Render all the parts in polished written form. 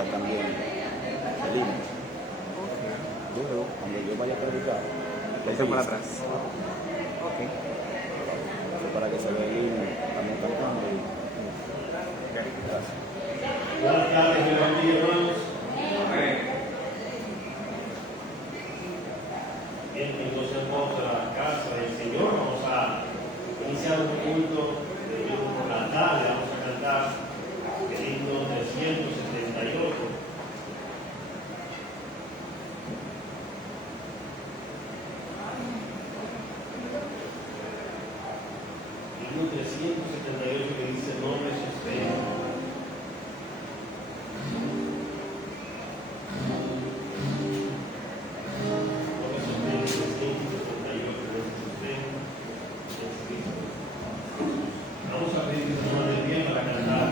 será también el himno. Luego, cuando yo vaya a predicar, le echo para atrás. Ok. para que se vea el himno, también cantando. Gracias. Buenas tardes, mis hermanos. Bien, entonces vamos a la casa del Señor. Vamos a iniciar un culto de himno por la tarde. Vamos a cantar el himno 378. Himno 378 que dice: no me sostenga. Vamos a pedir que se nos dé bien para cantar.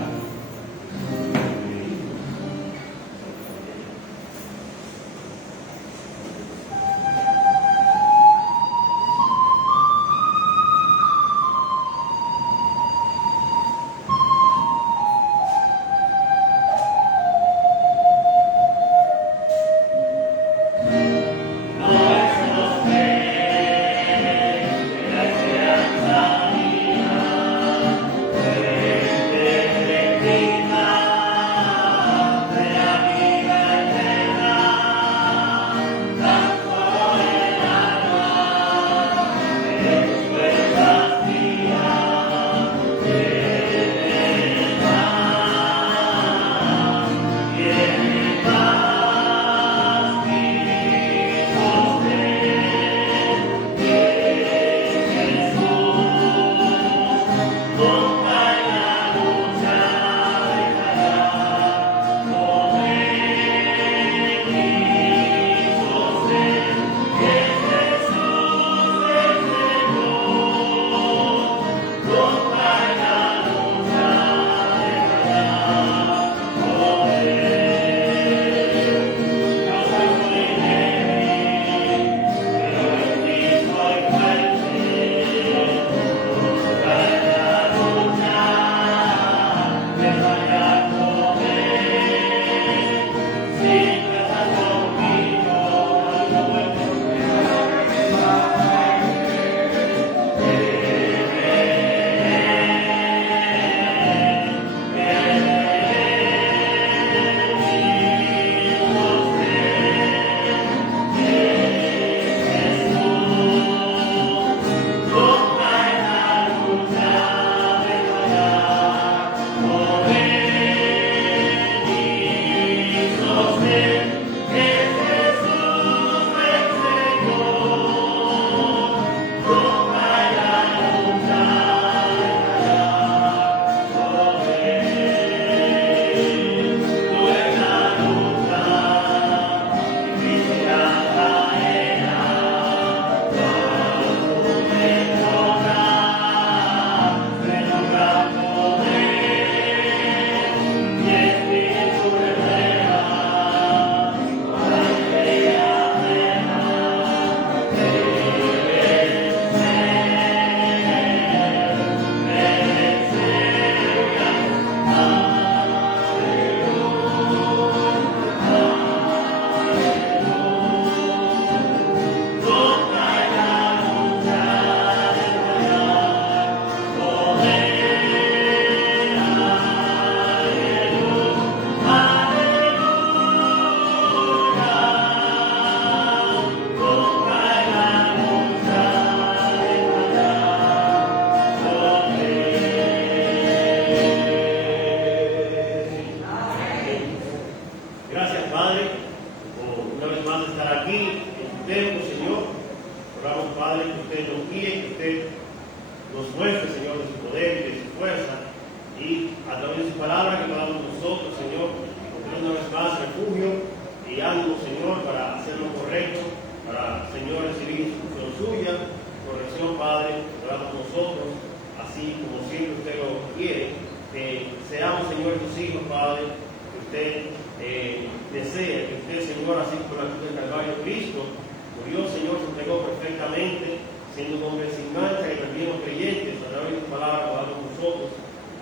Siendo hombres sin mancha y también creyentes, a través de tu palabra, para nosotros,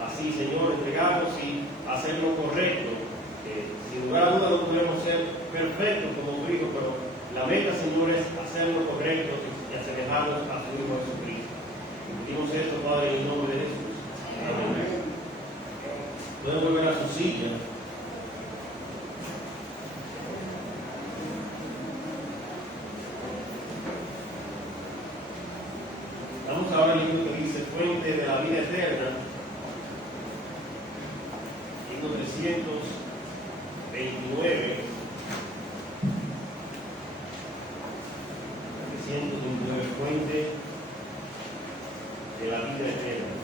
así, Señor, entregarnos y hacer lo correcto, sin lugar perfectos como su Hijo, pero la meta, Señor, es hacer lo correcto y asemejarnos a su Hijo Jesucristo. Pedimos esto, Padre, en el nombre de Jesús. Amén. Pueden volver a su silla. Vamos ahora al libro que dice Fuente de la Vida Eterna, libro 329. 329, Fuente de la Vida Eterna.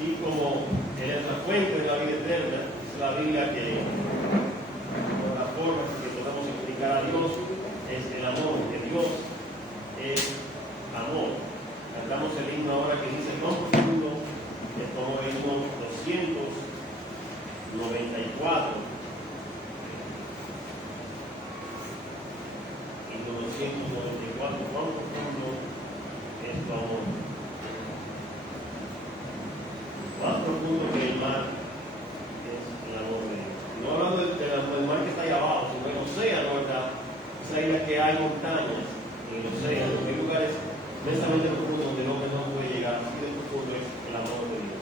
Así como Él es la fuente de la vida eterna, es la Biblia que, por las formas que podamos explicar a Dios, es el amor, que Dios es amor. Cantamos el himno ahora que dice: no profundo, es como el himno 294. Himno 294, cuán profundo es tu amor. Más profundo que el mar es el amor de Dios. No hablando del mar que está ahí abajo, sino el océano, ¿verdad? Esa isla que hay montañas en el océano, hay lugares inmensamente profundos donde el hombre no puede llegar. Así de profundo es el amor de Dios.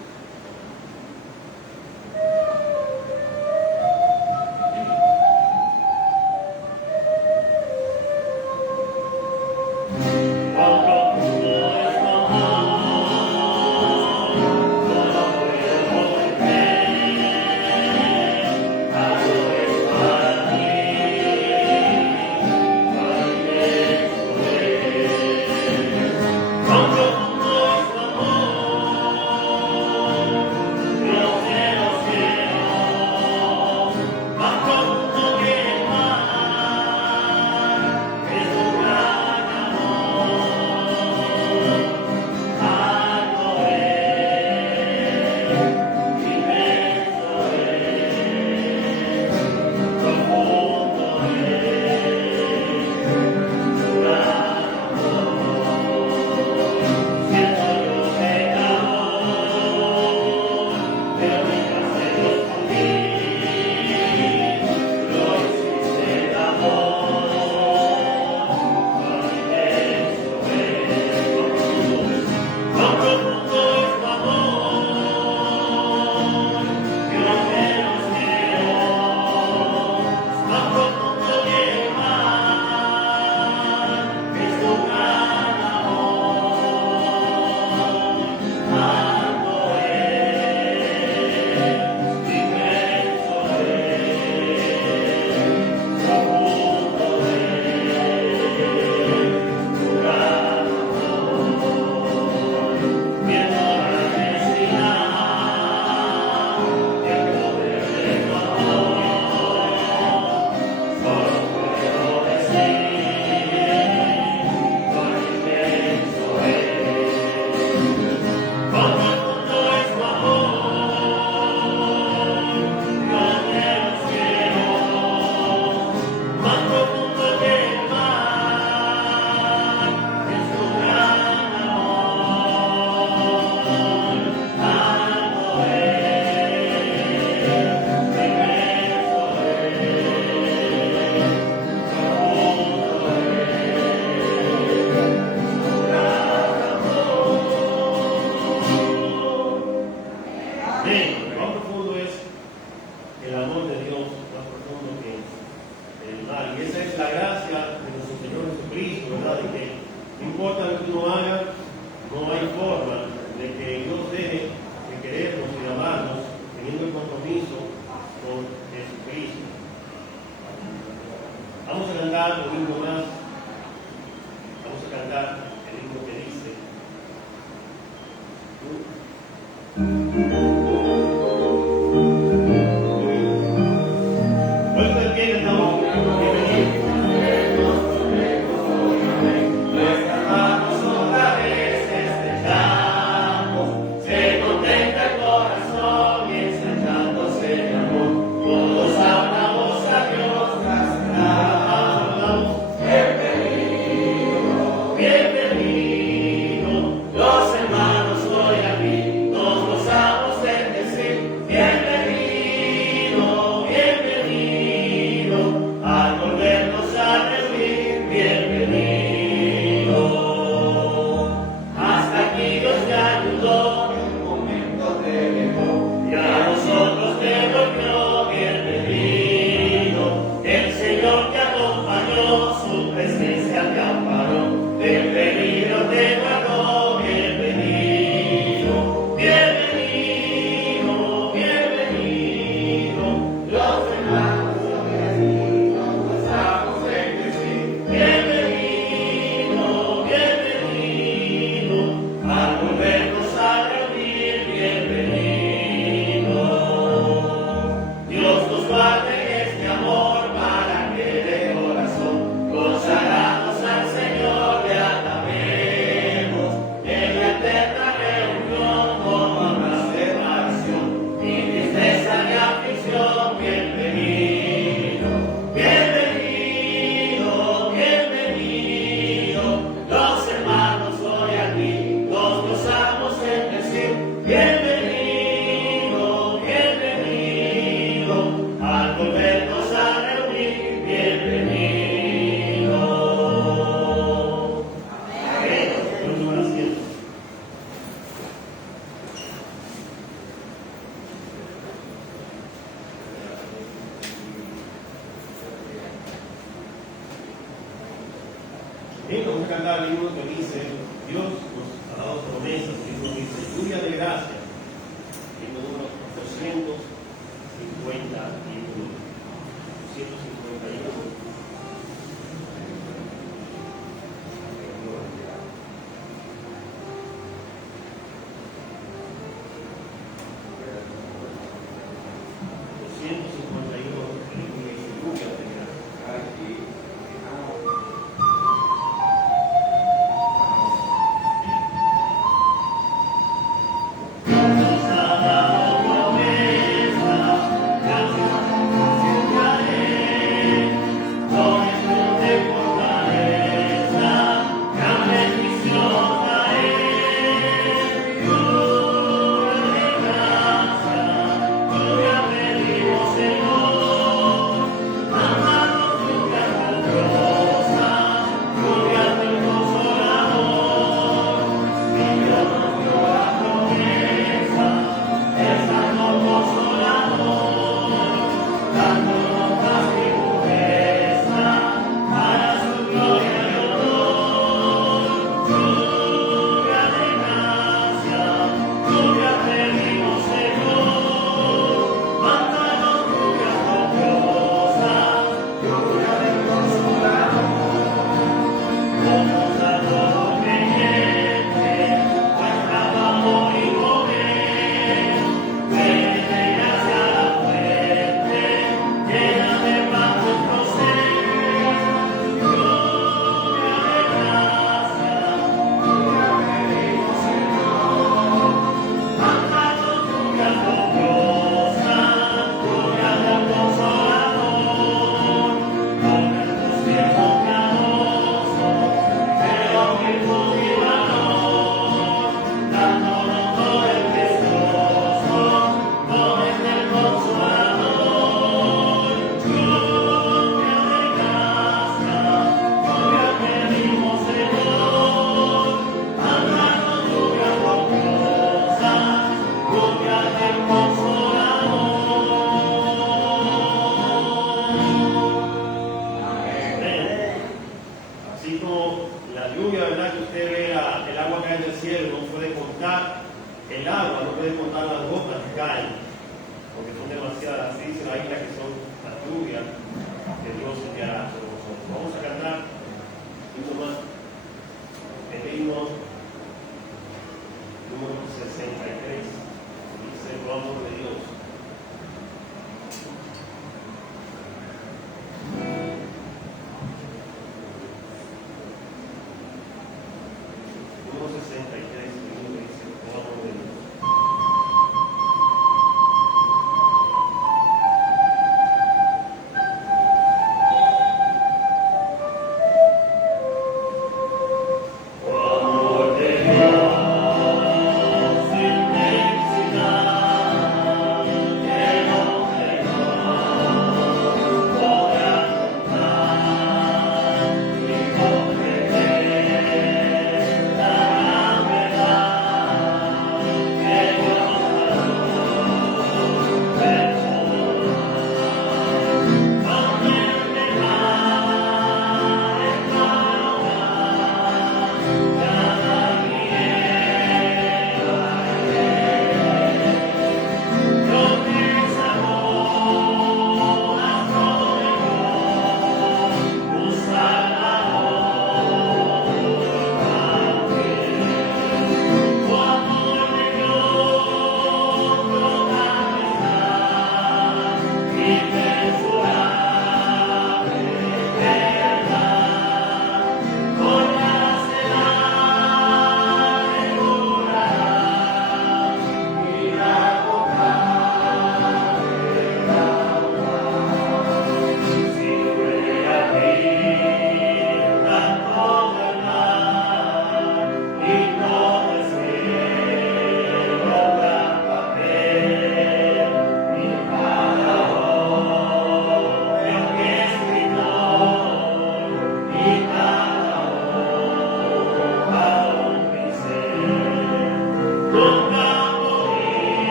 Oh no haga, no hay forma de que Dios deje de querernos y de amarnos teniendo el compromiso con Jesucristo. Vamos a cantar un himno más. Vamos a cantar el himno que dice. Vuelta de pie, cantamos. Nuestras manos otra vez estrechamos, se contenta el corazón y ensanchándose de amor. Todos hablamos a Dios, hablamos. Bienvenido, los hermanos hoy aquí, nos gozamos en decir bienvenido, bienvenido, al volvernos a reunir, bienvenido. Hasta aquí Dios te ayudó, en un momento te dejó, y a nosotros te volvió, bienvenido. El Señor te acompañó, su presencia te amparó. El peligro te guardó, bienvenido, bienvenido, bienvenido. Los hermanos hoy aquí nos gozamos en decir bienvenido, bienvenido, al volvernos a reunir, bienvenido. Dios nos guarde en este amor para que de corazón consagrados al Señor le alabemos en la eterna reunión, como habrá separación ni tristeza ni aflicción. Bienvenido, bienvenido, bienvenido. Los hermanos hoy aquí nos gozamos en decir bienvenido, bienvenido, al volvernos a reunir, bienvenido. Amén. Continúa haciendo. Bien, vamos a cantar el himno que dice, Dios nos ha dado promesas, el himno dice, lluvia de gracia, himno número 251. 251. Nos ha dado promesa, gracias, contar el agua, no puedes contar las gotas que caen, porque son demasiadas. Así dice la isla que son las lluvias que Dios enviará sobre nosotros. Vamos a cantar mucho más el himno número 63. Dice el amor de Dios. Número 63, el himno dice el amor de Dios.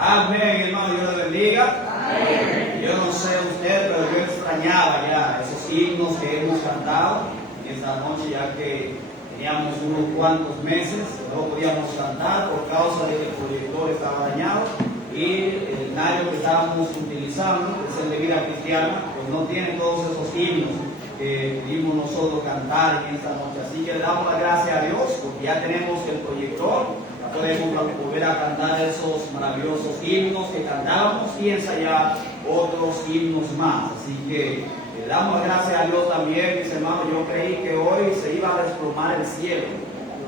Amén, hermano, Dios le bendiga. Amén. Yo no sé usted, pero yo extrañaba ya esos himnos que hemos cantado en esta noche, ya que teníamos unos cuantos meses, no podíamos cantar por causa de que el proyector estaba dañado y el escenario que estábamos utilizando, que es el de Vida Cristiana, pues no tiene todos esos himnos que pudimos nosotros cantar en esta noche. Así que le damos la gracia a Dios porque ya tenemos el proyector podemos volver a cantar esos maravillosos himnos que cantábamos y ensayar otros himnos más. Así que le damos gracias a Dios también, mis hermanos. Yo creí que hoy se iba a desplomar el cielo.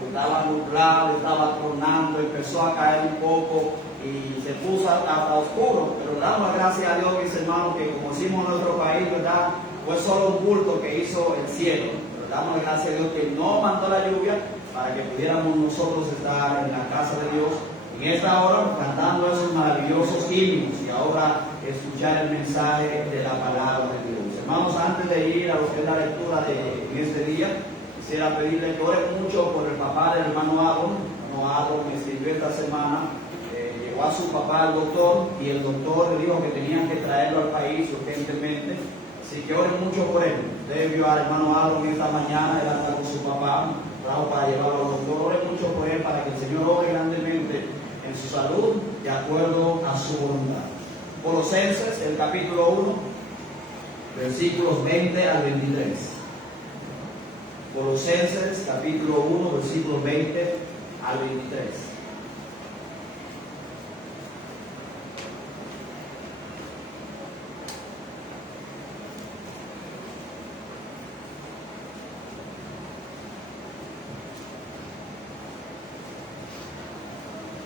Estaba nublado, estaba tronando, empezó a caer un poco y se puso hasta oscuro. Pero le damos gracias a Dios, mis hermanos, que como decimos en nuestro país, ¿verdad? Fue solo un bulto que hizo el cielo. Pero le damos gracias a Dios que no mandó la lluvia para que pudiéramos nosotros estar en la casa de Dios en esta hora cantando esos maravillosos himnos y ahora escuchar el mensaje de la palabra de Dios. Hermanos, antes de ir a lo que es la lectura de este día, quisiera pedirle que oren mucho por el papá del hermano Adam. Hermano Adam me escribió esta semana, llevó a su papá al doctor y el doctor le dijo que tenían que traerlo al país urgentemente. Así que oren mucho por él. Usted vio al hermano Adam esta mañana, él anda con su papá, trajo para llevarlo al doctor. Oren mucho por él para que el Señor obre grandemente en su salud de acuerdo a su voluntad. Colosenses, el capítulo 1, versículos 20 al 23. Colosenses, capítulo 1, versículos 20 al 23.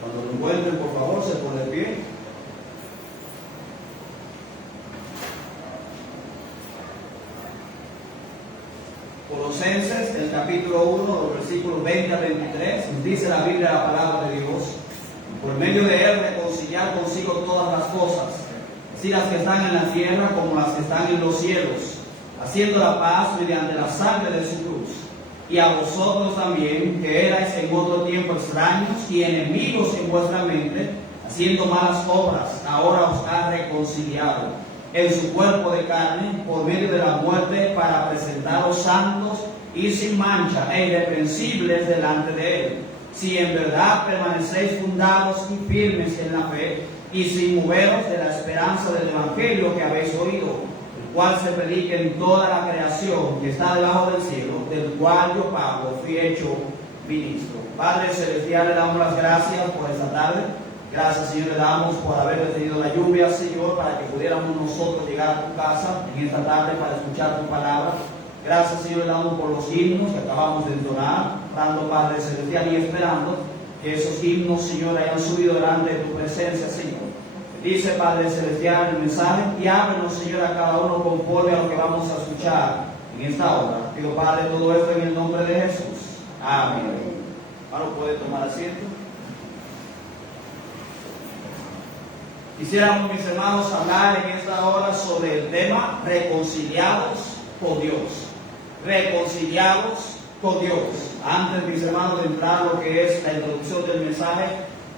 Cuando lo encuentren, por favor, se pone de pie. Colosenses, el capítulo 1, los versículos 20 al 23, nos dice la Biblia, la palabra de Dios: por medio de él reconciliar consigo todas las cosas, así las que están en la tierra como las que están en los cielos, haciendo la paz mediante la sangre de su cruz. Y a vosotros también, que erais en otro tiempo extraños y enemigos en vuestra mente, haciendo malas obras, ahora os ha reconciliado en su cuerpo de carne, por medio de la muerte, para presentaros santos y sin mancha e irreprensibles delante de él. Si en verdad permanecéis fundados y firmes en la fe, y sin moveros de la esperanza del evangelio que habéis oído, cual se predique en toda la creación que está debajo del cielo, del cual yo, Pablo, fui hecho ministro. Padre celestial, le damos las gracias por esta tarde. Gracias, Señor, le damos por haber detenido la lluvia, Señor, para que pudiéramos nosotros llegar a tu casa en esta tarde para escuchar tu palabra. Gracias, Señor, le damos por los himnos que acabamos de entonar, dando, Padre celestial, y esperando que esos himnos, Señor, hayan subido delante de tu presencia, Señor. Dice, Padre celestial, el mensaje, y ábrenos, Señor, a cada uno conforme a lo que vamos a escuchar en esta hora. Pido, Padre, todo esto en el nombre de Jesús. Amén. Ahora puede tomar asiento. Quisiéramos, mis hermanos, hablar en esta hora sobre el tema reconciliados con Dios. Reconciliados con Dios. Antes, mis hermanos, de entrar a lo que es la introducción del mensaje,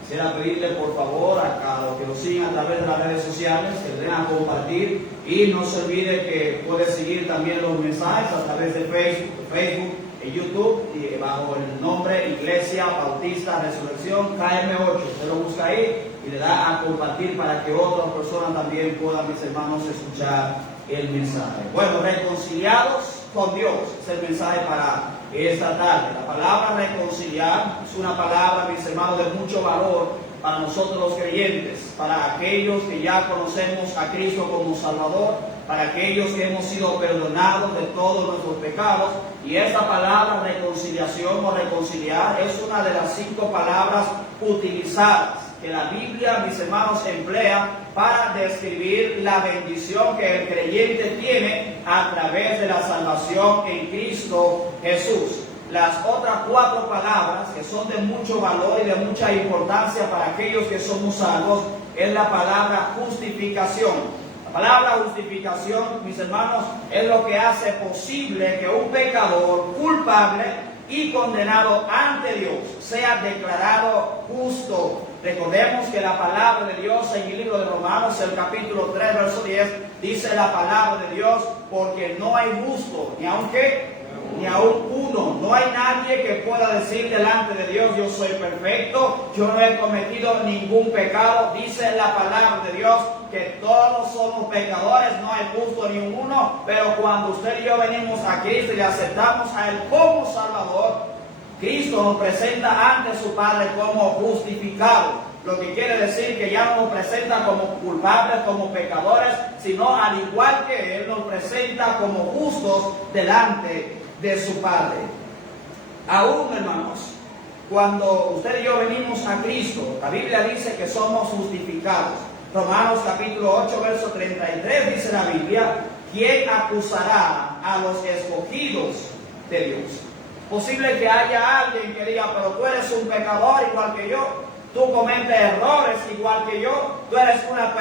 quisiera pedirle por favor a los que nos siguen a través de las redes sociales que den a compartir, y no se olvide que puede seguir también los mensajes a través de Facebook y YouTube, y bajo el nombre Iglesia Bautista Resurrección KM8. Usted lo busca ahí y le da a compartir para que otras personas también puedan, mis hermanos, escuchar el mensaje. Bueno, reconciliados con Dios es el mensaje para esta tarde. La palabra reconciliar es una palabra, mis hermanos, de mucho valor para nosotros los creyentes, para aquellos que ya conocemos a Cristo como Salvador, para aquellos que hemos sido perdonados de todos nuestros pecados. Y esta palabra reconciliación o reconciliar es una de las 5 palabras utilizadas que la Biblia, mis hermanos, emplea para describir la bendición que el creyente tiene a través de la salvación en Cristo Jesús. Las otras 4 palabras que son de mucho valor y de mucha importancia para aquellos que somos salvos es la palabra justificación. La palabra justificación, mis hermanos, es lo que hace posible que un pecador culpable y condenado ante Dios sea declarado justo. Recordemos que la palabra de Dios en el libro de Romanos, el capítulo 3, verso 10, dice la palabra de Dios: porque no hay justo, ni aunque ni aún uno. No hay nadie que pueda decir delante de Dios: yo soy perfecto, yo no he cometido ningún pecado. Dice la palabra de Dios que todos somos pecadores, no hay justo ni uno. Pero cuando usted y yo venimos a Cristo y le aceptamos a Él como Salvador, Cristo nos presenta ante su Padre como justificados, lo que quiere decir que ya no nos presenta como culpables, como pecadores, sino al igual que Él nos presenta como justos delante de su Padre. Aún, hermanos, cuando usted y yo venimos a Cristo, la Biblia dice que somos justificados. Romanos capítulo 8, verso 33 dice la Biblia: ¿quién acusará a los escogidos de Dios? Posible que haya alguien que diga, pero tú eres un pecador igual que yo, tú cometes errores igual que yo, tú eres una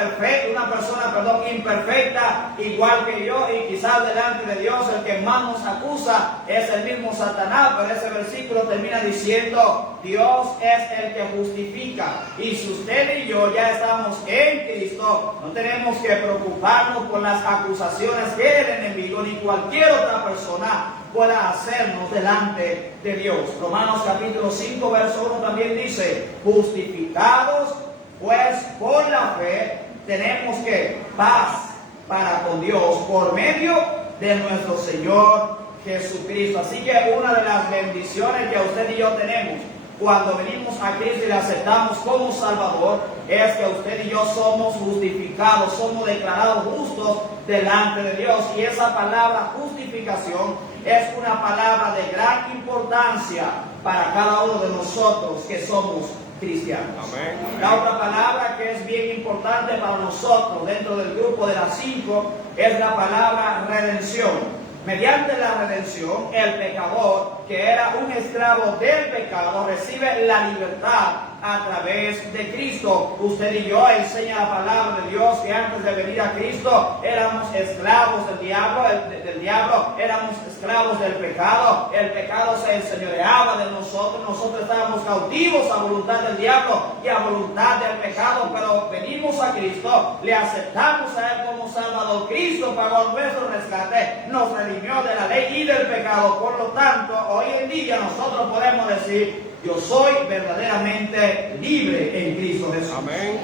persona imperfecta igual que yo, y quizás delante de Dios el que más nos acusa es el mismo Satanás. Pero ese versículo termina diciendo: Dios es el que justifica. Y si usted y yo ya estamos en Cristo, no tenemos que preocuparnos por las acusaciones que el enemigo ni cualquier otra persona pueda hacernos delante de Dios. Romanos capítulo 5, verso 1 también dice: justificados pues por la fe tenemos que paz para con Dios por medio de nuestro Señor Jesucristo. Así que una de las bendiciones que usted y yo tenemos cuando venimos a Cristo y le aceptamos como Salvador es que usted y yo somos justificados, somos declarados justos delante de Dios. Y esa palabra justificación es una palabra de gran importancia para cada uno de nosotros que somos cristianos. Amén. La otra palabra que es bien importante para nosotros dentro del grupo de las 5 es la palabra redención. Mediante la redención, el pecador, que era un esclavo del pecado, recibe la libertad a través de Cristo. Usted y yo enseña la palabra de Dios que antes de venir a Cristo éramos esclavos del diablo, éramos esclavos del pecado. El pecado se enseñoreaba de nosotros estábamos cautivos a voluntad del diablo y a voluntad del pecado. Pero venimos a Cristo, le aceptamos a Él como Salvador. Cristo pagó nuestro rescate, nos redimió de la ley y del pecado. Por lo tanto, hoy en día nosotros podemos decir: yo soy verdaderamente libre en Cristo Jesús. Amén.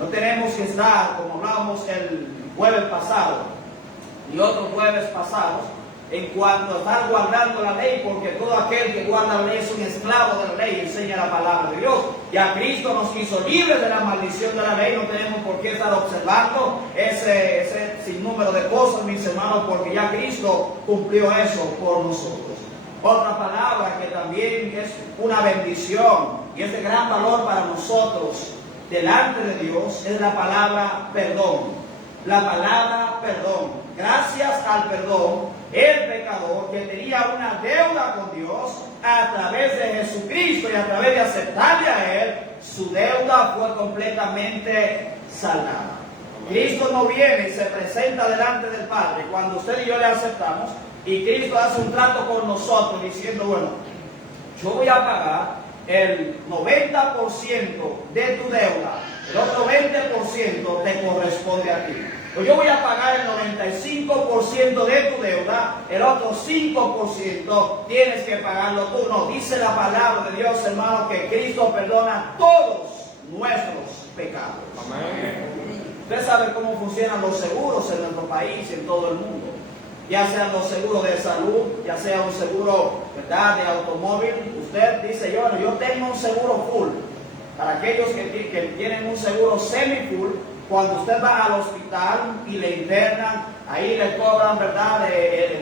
No tenemos que estar, como hablábamos el jueves pasado y otros jueves pasados, en cuanto a estar guardando la ley, porque todo aquel que guarda la ley es un esclavo de la ley, enseña la palabra de Dios. Ya Cristo nos hizo libres de la maldición de la ley, no tenemos por qué estar observando ese sinnúmero de cosas, mis hermanos, porque ya Cristo cumplió eso por nosotros. Otra palabra que también es una bendición y es de gran valor para nosotros delante de Dios es la palabra perdón. La palabra perdón. Gracias al perdón, el pecador que tenía una deuda con Dios, a través de Jesucristo y a través de aceptarle a Él, su deuda fue completamente saldada. Cristo no viene y se presenta delante del Padre cuando usted y yo le aceptamos, y Cristo hace un trato con nosotros diciendo: bueno, yo voy a pagar el 90% de tu deuda, el otro 20% te corresponde a ti. Pues yo voy a pagar el 95% de tu deuda, el otro 5% tienes que pagarlo tú. No, dice la palabra de Dios, hermano, que Cristo perdona todos nuestros pecados. Amén. Usted sabe cómo funcionan los seguros en nuestro país y en todo el mundo. Ya sean los seguros de salud, ya sea un seguro, ¿verdad?, de automóvil. Usted dice: yo tengo un seguro full. Para aquellos que tienen un seguro semi-full, cuando usted va al hospital y le internan, ahí le cobran, ¿verdad?,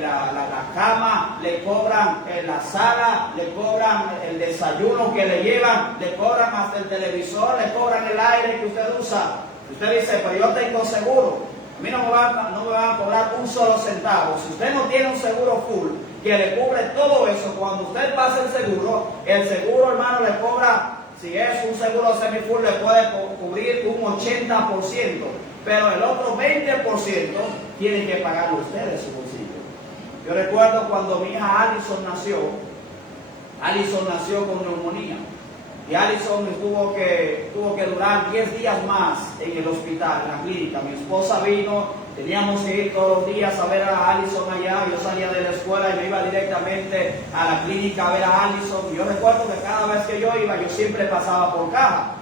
la cama, le cobran la sala, le cobran el desayuno que le llevan, le cobran hasta el televisor, le cobran el aire que usted usa. Usted dice: pero yo tengo seguro. A mí no me van a cobrar un solo centavo. Si usted no tiene un seguro full que le cubre todo eso, cuando usted pasa el seguro, hermano, le cobra, si es un seguro semi-full, le puede cubrir un 80%, pero el otro 20% tiene que pagarlo usted de su bolsillo. Yo recuerdo cuando mi hija Alison nació con neumonía. Y Alison tuvo que durar 10 días más en el hospital, en la clínica. Mi esposa vino, teníamos que ir todos los días a ver a Alison allá. Yo salía de la escuela y me iba directamente a la clínica a ver a Alison. Y yo recuerdo que cada vez que yo iba, yo siempre pasaba por caja.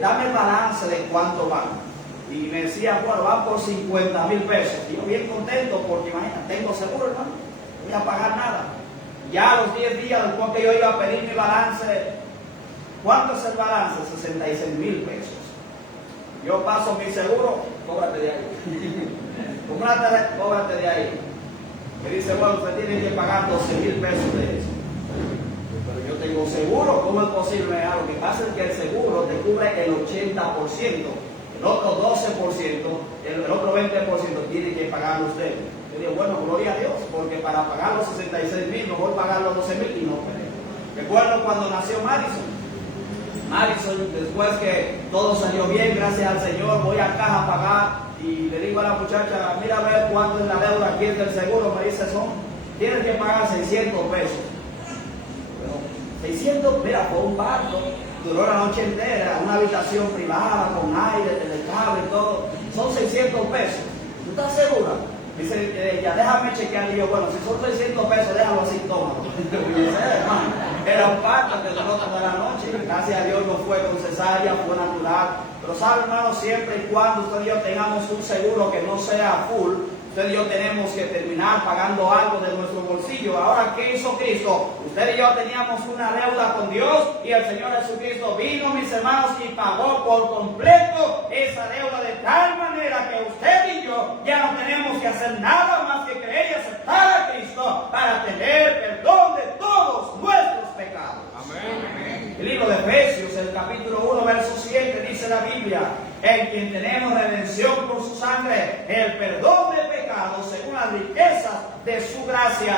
Dame el balance de cuánto van. Y me decía: bueno, van por 50,000 pesos. Y yo bien contento porque, imagínate, tengo seguro, hermano, no voy a pagar nada. Ya a los 10 días después que yo iba a pedir mi balance, ¿cuánto es el balance? 66,000 pesos. Yo paso mi seguro, cóbrate de ahí. Cóbrate de ahí. Me dice, bueno, usted tiene que pagar 12,000 pesos de eso. Pero yo tengo seguro, ¿cómo es posible? Lo que pasa es que el seguro te cubre el 80%, el otro 12%, el otro 20% tiene que pagar usted. Yo digo, bueno, gloria a Dios, porque para pagar los 66,000, mejor pagar los 12,000 y no perder. Recuerdo cuando nació Madison, después que todo salió bien, gracias al Señor, voy a caja a pagar y le digo a la muchacha, mira a ver cuánto es la deuda aquí del seguro. Me dice, tienes que pagar 600 pesos. Pero 600, mira, fue un parto, duró la noche entera, una habitación privada con aire, telecable y todo. Son 600 pesos. ¿Tú estás segura? Dice, ya déjame chequear. Y yo, bueno, si son 600 pesos, déjalo así, tómalo. Era un parto que duró toda la noche. Gracias a Dios no fue con cesárea, fue natural. Pero sabe, hermano, siempre y cuando usted y yo tengamos un seguro que no sea full, usted y yo tenemos que terminar pagando algo de nuestro bolsillo. Ahora, ¿qué hizo Cristo? Usted y yo teníamos una deuda con Dios y el Señor Jesucristo vino, mis hermanos, y pagó por completo esa deuda de tal manera que usted y yo ya no tenemos que hacer nada más que creer y aceptar a Cristo para tener perdón de todos nuestros pecados. Amén. El libro de Efesios, el capítulo 1, verso 7, dice la Biblia, en quien tenemos redención por su sangre, el perdón de pecados según las riquezas de su gracia.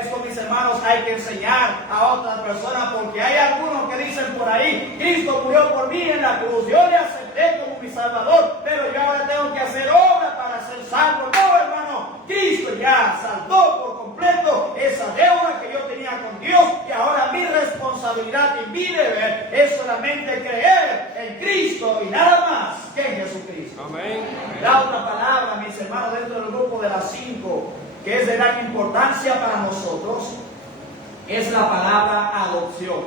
Esto, mis hermanos, hay que enseñar a otras personas, porque hay algunos que dicen por ahí, Cristo murió por mí en la cruz, yo le acepté como mi Salvador, pero yo ahora tengo que hacer obra para ser salvo. No, hermano, Cristo ya saldó por completo esa deuda que yo tenía con Dios, y ahora mi responsabilidad y mi deber es solamente creer en Cristo y nada más que en Jesucristo. Amén. La otra palabra, mis hermanos, dentro del grupo de las 5, que es de gran importancia para nosotros, es la palabra adopción.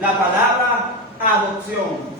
La palabra adopción.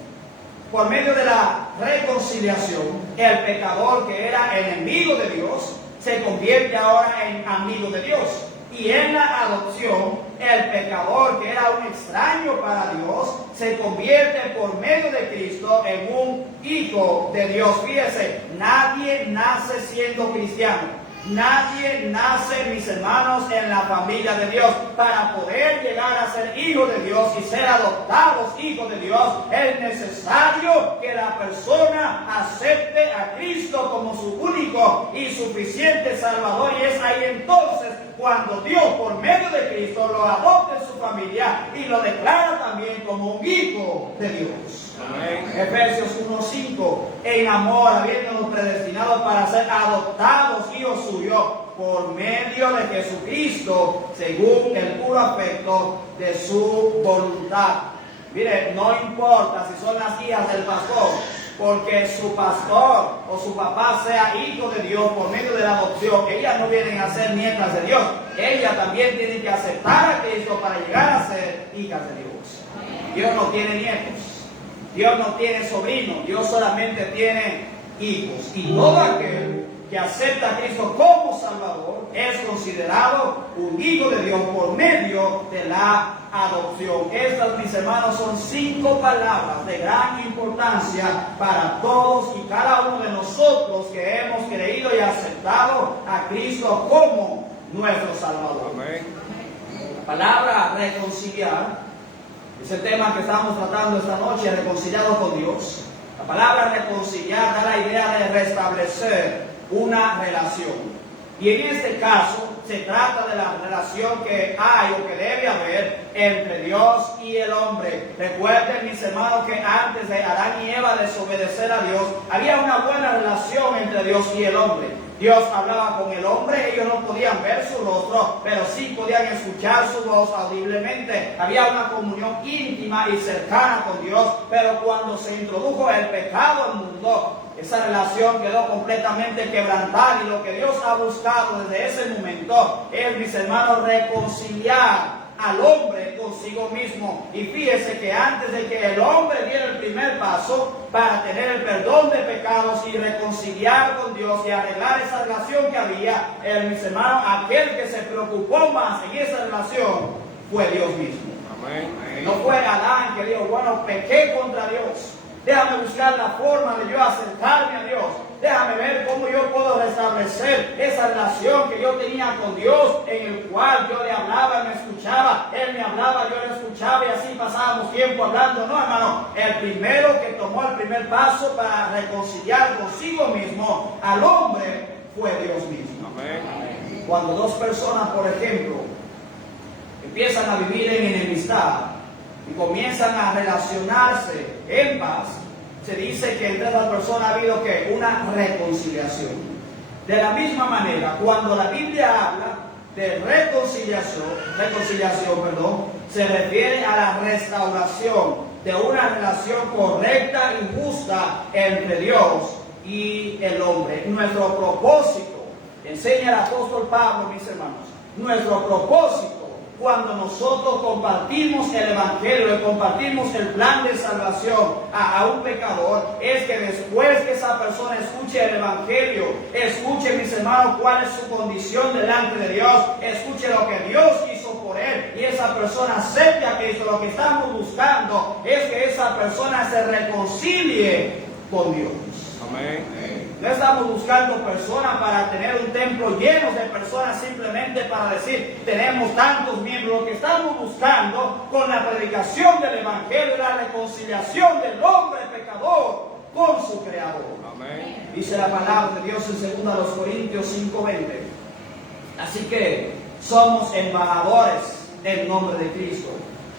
Por medio de la reconciliación, el pecador que era enemigo de Dios se convierte ahora en amigo de Dios. Y en la adopción, el pecador que era un extraño para Dios se convierte por medio de Cristo en un hijo de Dios. Fíjese, nadie nace siendo cristiano. Nadie nace, mis hermanos, en la familia de Dios. Para poder llegar a ser hijo de Dios y ser adoptados hijos de Dios, es necesario que la persona acepte a Cristo como su único y suficiente Salvador. Y es ahí entonces cuando Dios, por medio de Cristo, lo adopta en su familia y lo declara también como un hijo de Dios. Amén. Efesios 1:5, en amor, habiéndonos predestinados para ser adoptados hijos suyos por medio de Jesucristo, según el puro afecto de su voluntad. Mire, no importa si son las hijas del pastor, porque su pastor o su papá sea hijo de Dios por medio de la adopción, ellas no vienen a ser nietas de Dios. Ellas también tienen que aceptar a Cristo para llegar a ser hijas de Dios. Dios no tiene nietos. Dios no tiene sobrinos, Dios solamente tiene hijos. Y todo aquel que acepta a Cristo como Salvador es considerado un hijo de Dios por medio de la adopción. Estas, mis hermanos, son 5 palabras de gran importancia para todos y cada uno de nosotros que hemos creído y aceptado a Cristo como nuestro Salvador. Amén. La palabra reconciliar es el tema que estamos tratando esta noche, reconciliado con Dios. La palabra reconciliar da la idea de restablecer una relación. Y en este caso se trata de la relación que hay o que debe haber entre Dios y el hombre. Recuerden, mis hermanos, que antes de Adán y Eva desobedecer a Dios, había una buena relación entre Dios y el hombre. Dios hablaba con el hombre, ellos no podían ver su rostro, pero sí podían escuchar su voz audiblemente. Había una comunión íntima y cercana con Dios, pero cuando se introdujo el pecado al mundo, esa relación quedó completamente quebrantada, y lo que Dios ha buscado desde ese momento es, mis hermanos, reconciliar al hombre consigo mismo. Y fíjese que antes de que el hombre diera el primer paso para tener el perdón de pecados y reconciliar con Dios y arreglar esa relación que había, mis hermanos, aquel que se preocupó más en esa relación fue Dios mismo. Amén. No fue Adán que dijo, bueno, pequé contra Dios, déjame buscar la forma de yo acercarme a Dios, déjame ver cómo yo puedo restablecer esa relación que yo tenía con Dios, en el cual yo le hablaba, Él me escuchaba, Él me hablaba, yo le escuchaba, y así pasábamos tiempo hablando. No, hermano, el primero que tomó el primer paso para reconciliar consigo mismo al hombre fue Dios mismo. Amén. Cuando dos personas, por ejemplo, empiezan a vivir en enemistad y comienzan a relacionarse en paz, se dice que entre esas personas ha habido que una reconciliación. De la misma manera, cuando la Biblia habla de reconciliación, se refiere a la restauración de una relación correcta y justa entre Dios y el hombre. Nuestro propósito, enseña el apóstol Pablo, mis hermanos, nuestro propósito cuando nosotros compartimos el Evangelio y compartimos el plan de salvación a un pecador, es que después que esa persona escuche el Evangelio, escuche, mis hermanos, cuál es su condición delante de Dios, escuche lo que Dios hizo por él, y esa persona acepte a Cristo. Lo que estamos buscando es que esa persona se reconcilie con Dios. Amén. No estamos buscando personas para tener un templo lleno de personas simplemente para decir tenemos tantos miembros. Lo que estamos buscando con la predicación del Evangelio es la reconciliación del hombre pecador con su Creador. Amén. Dice la palabra de Dios en 2 Corintios 5:20. Así que somos embajadores en nombre de Cristo,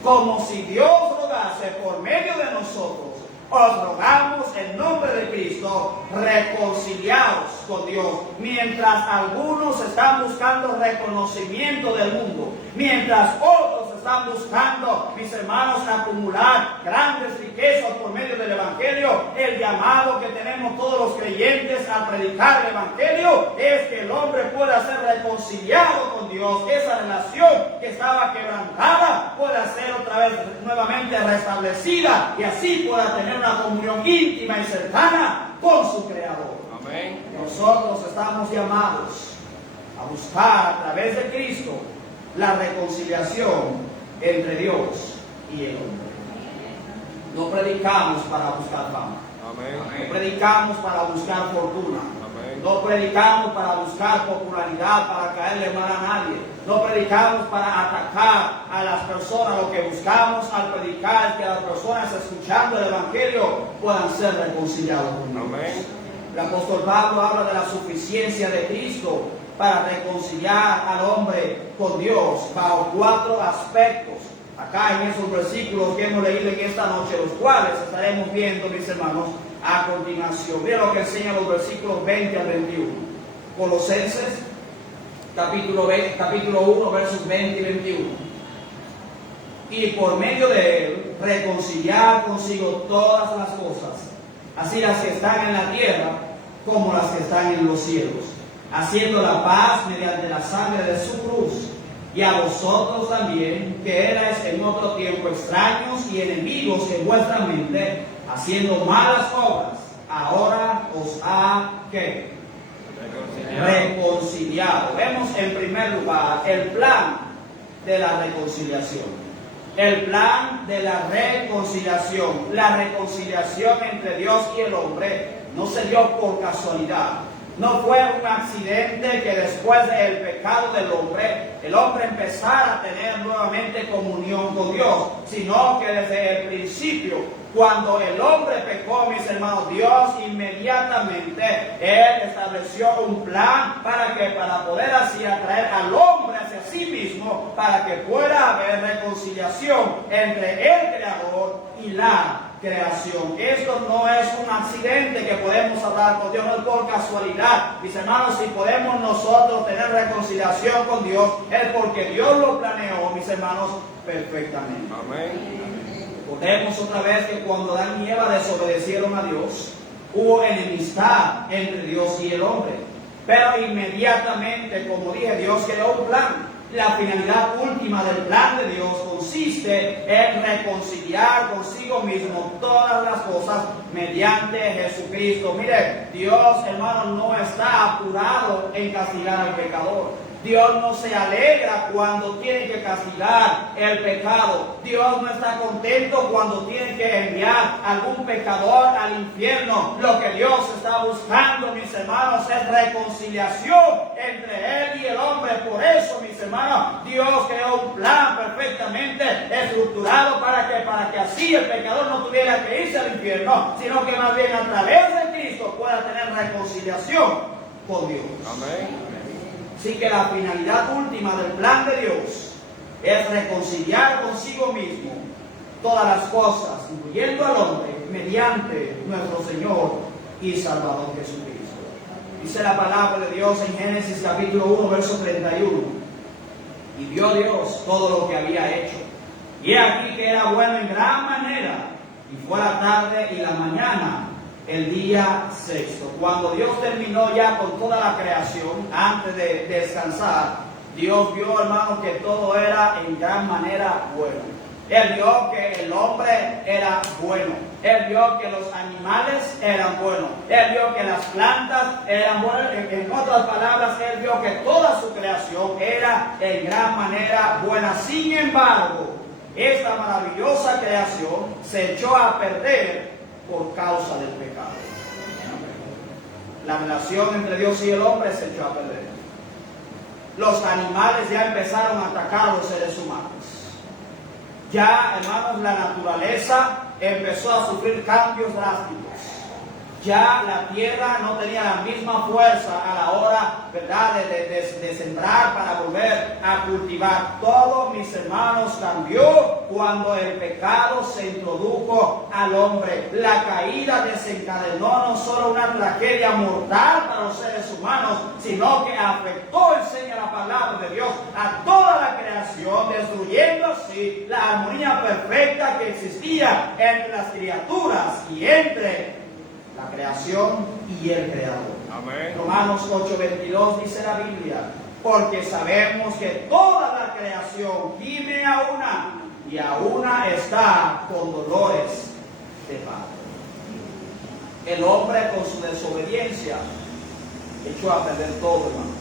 como si Dios rogase por medio de nosotros. Os rogamos en nombre de Cristo, reconciliados con Dios. Mientras algunos están buscando reconocimiento del mundo, mientras otros están buscando, mis hermanos, acumular grandes riquezas por medio del Evangelio, el llamado que tenemos todos los creyentes a predicar el Evangelio es que el hombre pueda ser reconciliado con Dios. Esa relación que estaba quebrantada pueda ser otra vez nuevamente restablecida, y así pueda tener una comunión íntima y cercana con su Creador. Amén. Nosotros estamos llamados a buscar a través de Cristo la reconciliación entre Dios y el hombre. No predicamos para buscar fama. Amén. No predicamos para buscar fortuna. Amén. No predicamos para buscar popularidad, para caerle mal a nadie. No predicamos para atacar a las personas. Lo que buscamos al predicar es que las personas, escuchando el Evangelio, puedan ser reconciliados con Dios. Amén. El apóstol Pablo habla de la suficiencia de Cristo para reconciliar al hombre con Dios bajo 4 aspectos. Acá en esos versículos que hemos leído en esta noche, los cuales estaremos viendo, mis hermanos, a continuación. Mira lo que enseñan los versículos 20 al 21. Colosenses, capítulo 1, versos 20 y 21. Y por medio de él, reconciliar consigo todas las cosas, así las que están en la tierra como las que están en los cielos, haciendo la paz mediante la sangre de su cruz. Y a vosotros también, que erais en otro tiempo extraños y enemigos en vuestra mente, haciendo malas obras, ahora os ha ¿qué? Reconciliado. Vemos en primer lugar el plan de la reconciliación. El plan de la reconciliación. La reconciliación entre Dios y el hombre no se dio por casualidad. No fue un accidente que después del pecado del hombre, el hombre empezara a tener nuevamente comunión con Dios, sino que desde el principio, cuando el hombre pecó, mis hermanos, Dios inmediatamente, Él estableció un plan para poder así atraer al hombre hacia sí mismo, para que pueda haber reconciliación entre el Creador y la creación. Esto no es un accidente que podemos hablar con Dios, no es por casualidad. Mis hermanos, si podemos nosotros tener reconciliación con Dios, es porque Dios lo planeó, mis hermanos, perfectamente. Amén. Podemos otra vez que cuando Adán y Eva desobedecieron a Dios, hubo enemistad entre Dios y el hombre. Pero inmediatamente, como dije, Dios creó un plan La finalidad última del plan de Dios consiste en reconciliar consigo mismo todas las cosas mediante Jesucristo. Mire, Dios, hermano, no está apurado en castigar al pecador. Dios no se alegra cuando tiene que castigar el pecado. Dios no está contento cuando tiene que enviar algún pecador al infierno. Lo que Dios está buscando, mis hermanos, es reconciliación entre Él y el hombre. Por eso, mis hermanos, Dios creó un plan perfectamente estructurado para que así el pecador no tuviera que irse al infierno, sino que más bien a través de Cristo pueda tener reconciliación con Dios. Amén. Así que la finalidad última del plan de Dios es reconciliar consigo mismo todas las cosas, incluyendo al hombre, mediante nuestro Señor y Salvador Jesucristo. Dice la palabra de Dios en Génesis capítulo 1, verso 31. Y vio Dios todo lo que había hecho. Y he aquí que era bueno en gran manera. Y fue la tarde y la mañana, el día sexto. Cuando Dios terminó ya con toda la creación, antes de descansar, Dios vio, hermano, que todo era en gran manera bueno. Él vio que el hombre era bueno. Él vio que los animales eran buenos. Él vio que las plantas eran buenas. En otras palabras, Él vio que toda su creación era en gran manera buena. Sin embargo, esta maravillosa creación se echó a perder por causa del pecado. La relación entre Dios y el hombre se echó a perder. Los animales ya empezaron a atacar a los seres humanos. Ya, hermanos, la naturaleza empezó a sufrir cambios drásticos. Ya la tierra no tenía la misma fuerza a la hora, ¿verdad?, de sembrar para volver a cultivar. Todo, mis hermanos, cambió cuando el pecado se introdujo al hombre. La caída desencadenó no solo una tragedia mortal para los seres humanos, sino que afectó, enseña la palabra de Dios, a toda la creación, destruyendo así la armonía perfecta que existía entre las criaturas y entre la creación y el creador. Amén. Romanos 8:22 dice la Biblia: porque sabemos que toda la creación gime a una, y a una está con dolores de parto. El hombre, con su desobediencia, echó a perder todo, hermanos.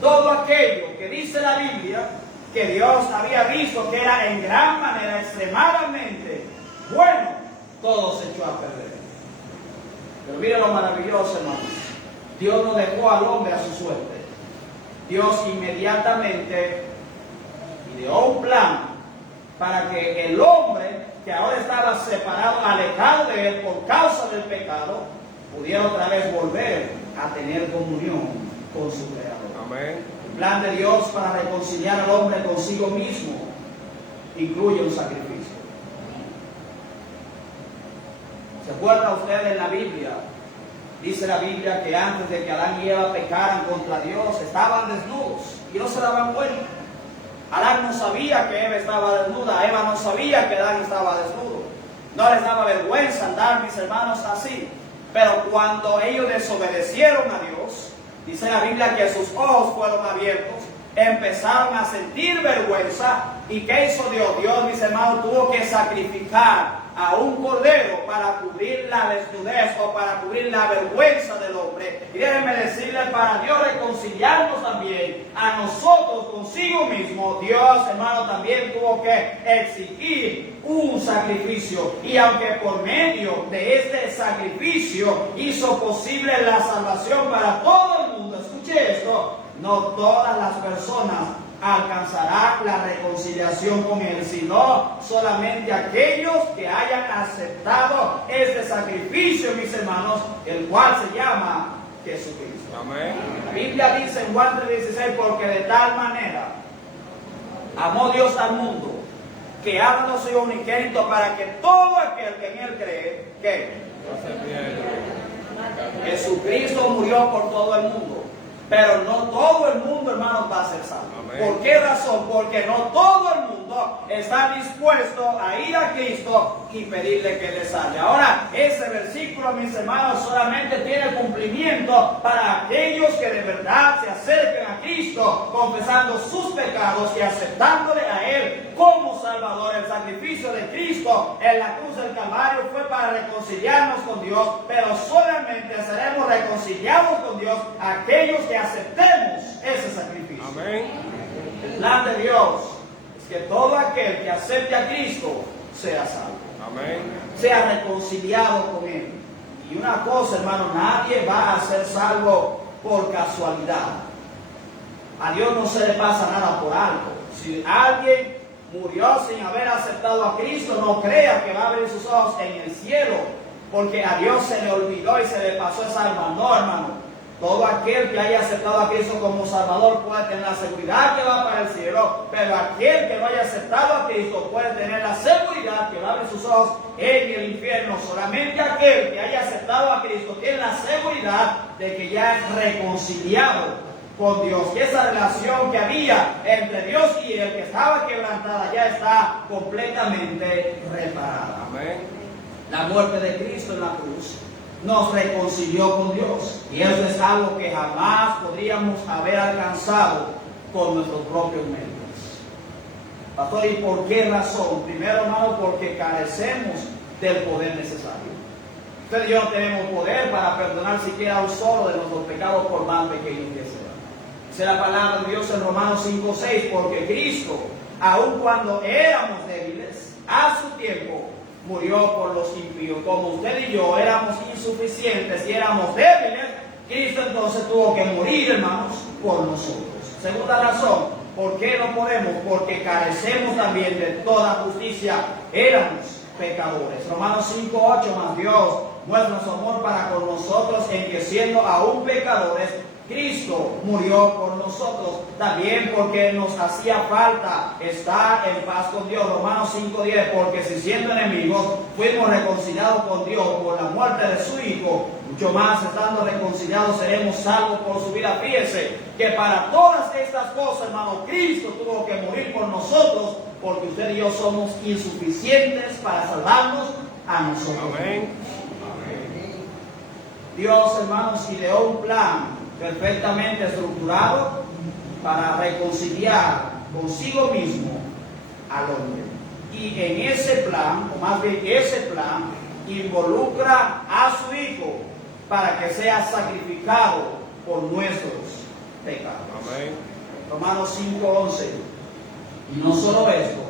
Todo aquello que dice la Biblia que Dios había visto que era en gran manera, extremadamente bueno, todo se echó a perder. Pero mire lo maravilloso, hermanos. Dios no dejó al hombre a su suerte. Dios inmediatamente ideó un plan para que el hombre, que ahora estaba separado, alejado de él por causa del pecado, pudiera otra vez volver a tener comunión con su Creador. Amén. El plan de Dios para reconciliar al hombre consigo mismo incluye un sacrificio. ¿Se acuerda usted en la Biblia? Dice la Biblia que antes de que Adán y Eva pecaran contra Dios, estaban desnudos y no se daban cuenta. Adán no sabía que Eva estaba desnuda, Eva no sabía que Adán estaba desnudo. No les daba vergüenza andar, mis hermanos, así. Pero cuando ellos desobedecieron a Dios, dice la Biblia que sus ojos fueron abiertos, empezaron a sentir vergüenza. ¿Y qué hizo Dios? Dios, mis hermanos, tuvo que sacrificar a un cordero para cubrir la desnudez o para cubrir la vergüenza del hombre. Y déjenme decirle, para Dios reconciliarnos también a nosotros consigo mismo, Dios, hermano, también tuvo que exigir un sacrificio. Y aunque por medio de este sacrificio hizo posible la salvación para todo el mundo, escuche esto, no todas las personas alcanzarán la reconciliación con Él, sino solamente aquellos que hayan aceptado este sacrificio, mis hermanos, el cual se llama Jesucristo. Amén. La Biblia dice en Juan 3:16, porque de tal manera amó Dios al mundo, que ha dado su Hijo unigénito para que todo aquel que en Él cree, que Jesucristo murió por todo el mundo. Pero no todo el mundo, hermanos, va a ser salvo. Amén. ¿Por qué razón? Porque no todo el mundo punto, está dispuesto a ir a Cristo y pedirle que le salve. Ahora, ese versículo, mis hermanos, solamente tiene cumplimiento para aquellos que de verdad se acerquen a Cristo, confesando sus pecados y aceptándole a Él como Salvador. El sacrificio de Cristo en la cruz del Calvario fue para reconciliarnos con Dios, pero solamente seremos reconciliados con Dios aquellos que aceptemos ese sacrificio. Amén. El plan de Dios es que todo aquel que acepte a Cristo sea salvo, Amén. sea reconciliado con Él. Y una cosa, hermano, nadie va a ser salvo por casualidad. A Dios no se le pasa nada por algo. Si alguien murió sin haber aceptado a Cristo, no crea que va a abrir sus ojos en el cielo, porque a Dios se le olvidó y se le pasó esa alma. No, hermano. Todo aquel que haya aceptado a Cristo como Salvador puede tener la seguridad que va para el cielo, pero aquel que no haya aceptado a Cristo puede tener la seguridad que va a abrir sus ojos en el infierno. Solamente aquel que haya aceptado a Cristo tiene la seguridad de que ya es reconciliado con Dios, y esa relación que había entre Dios y él, que estaba quebrantada, ya está completamente reparada. Amén. La muerte de Cristo en la cruz nos reconcilió con Dios, y eso es algo que jamás podríamos haber alcanzado con nuestros propios medios. Pastor, ¿y por qué razón? Primero, hermano, porque carecemos del poder necesario. Usted y yo no tenemos poder para perdonar siquiera un solo de nuestros pecados, por más pequeños que sean. Dice la palabra de Dios en Romanos 5:6, porque Cristo, aun cuando éramos débiles, a su tiempo murió por los impíos. Como usted y yo éramos insuficientes y éramos débiles, Cristo entonces tuvo que morir, hermanos, por nosotros. Segunda razón, ¿por qué no podemos? Porque carecemos también de toda justicia. Éramos pecadores. Romanos 5:8, más Dios muestra su amor para con nosotros en que siendo aún pecadores, Cristo murió por nosotros, también porque nos hacía falta estar en paz con Dios. Romanos 5:10, porque si siendo enemigos fuimos reconciliados con Dios por la muerte de su Hijo, mucho más estando reconciliados seremos salvos por su vida. Fíjense que para todas estas cosas, hermano, Cristo tuvo que morir por nosotros, porque usted y yo somos insuficientes para salvarnos a nosotros. Amén. Dios, hermanos, ideó un plan perfectamente estructurado para reconciliar consigo mismo al hombre. Y en ese plan, o más bien ese plan, involucra a su Hijo para que sea sacrificado por nuestros pecados. Amén. Romanos 5:11. Y no solo esto,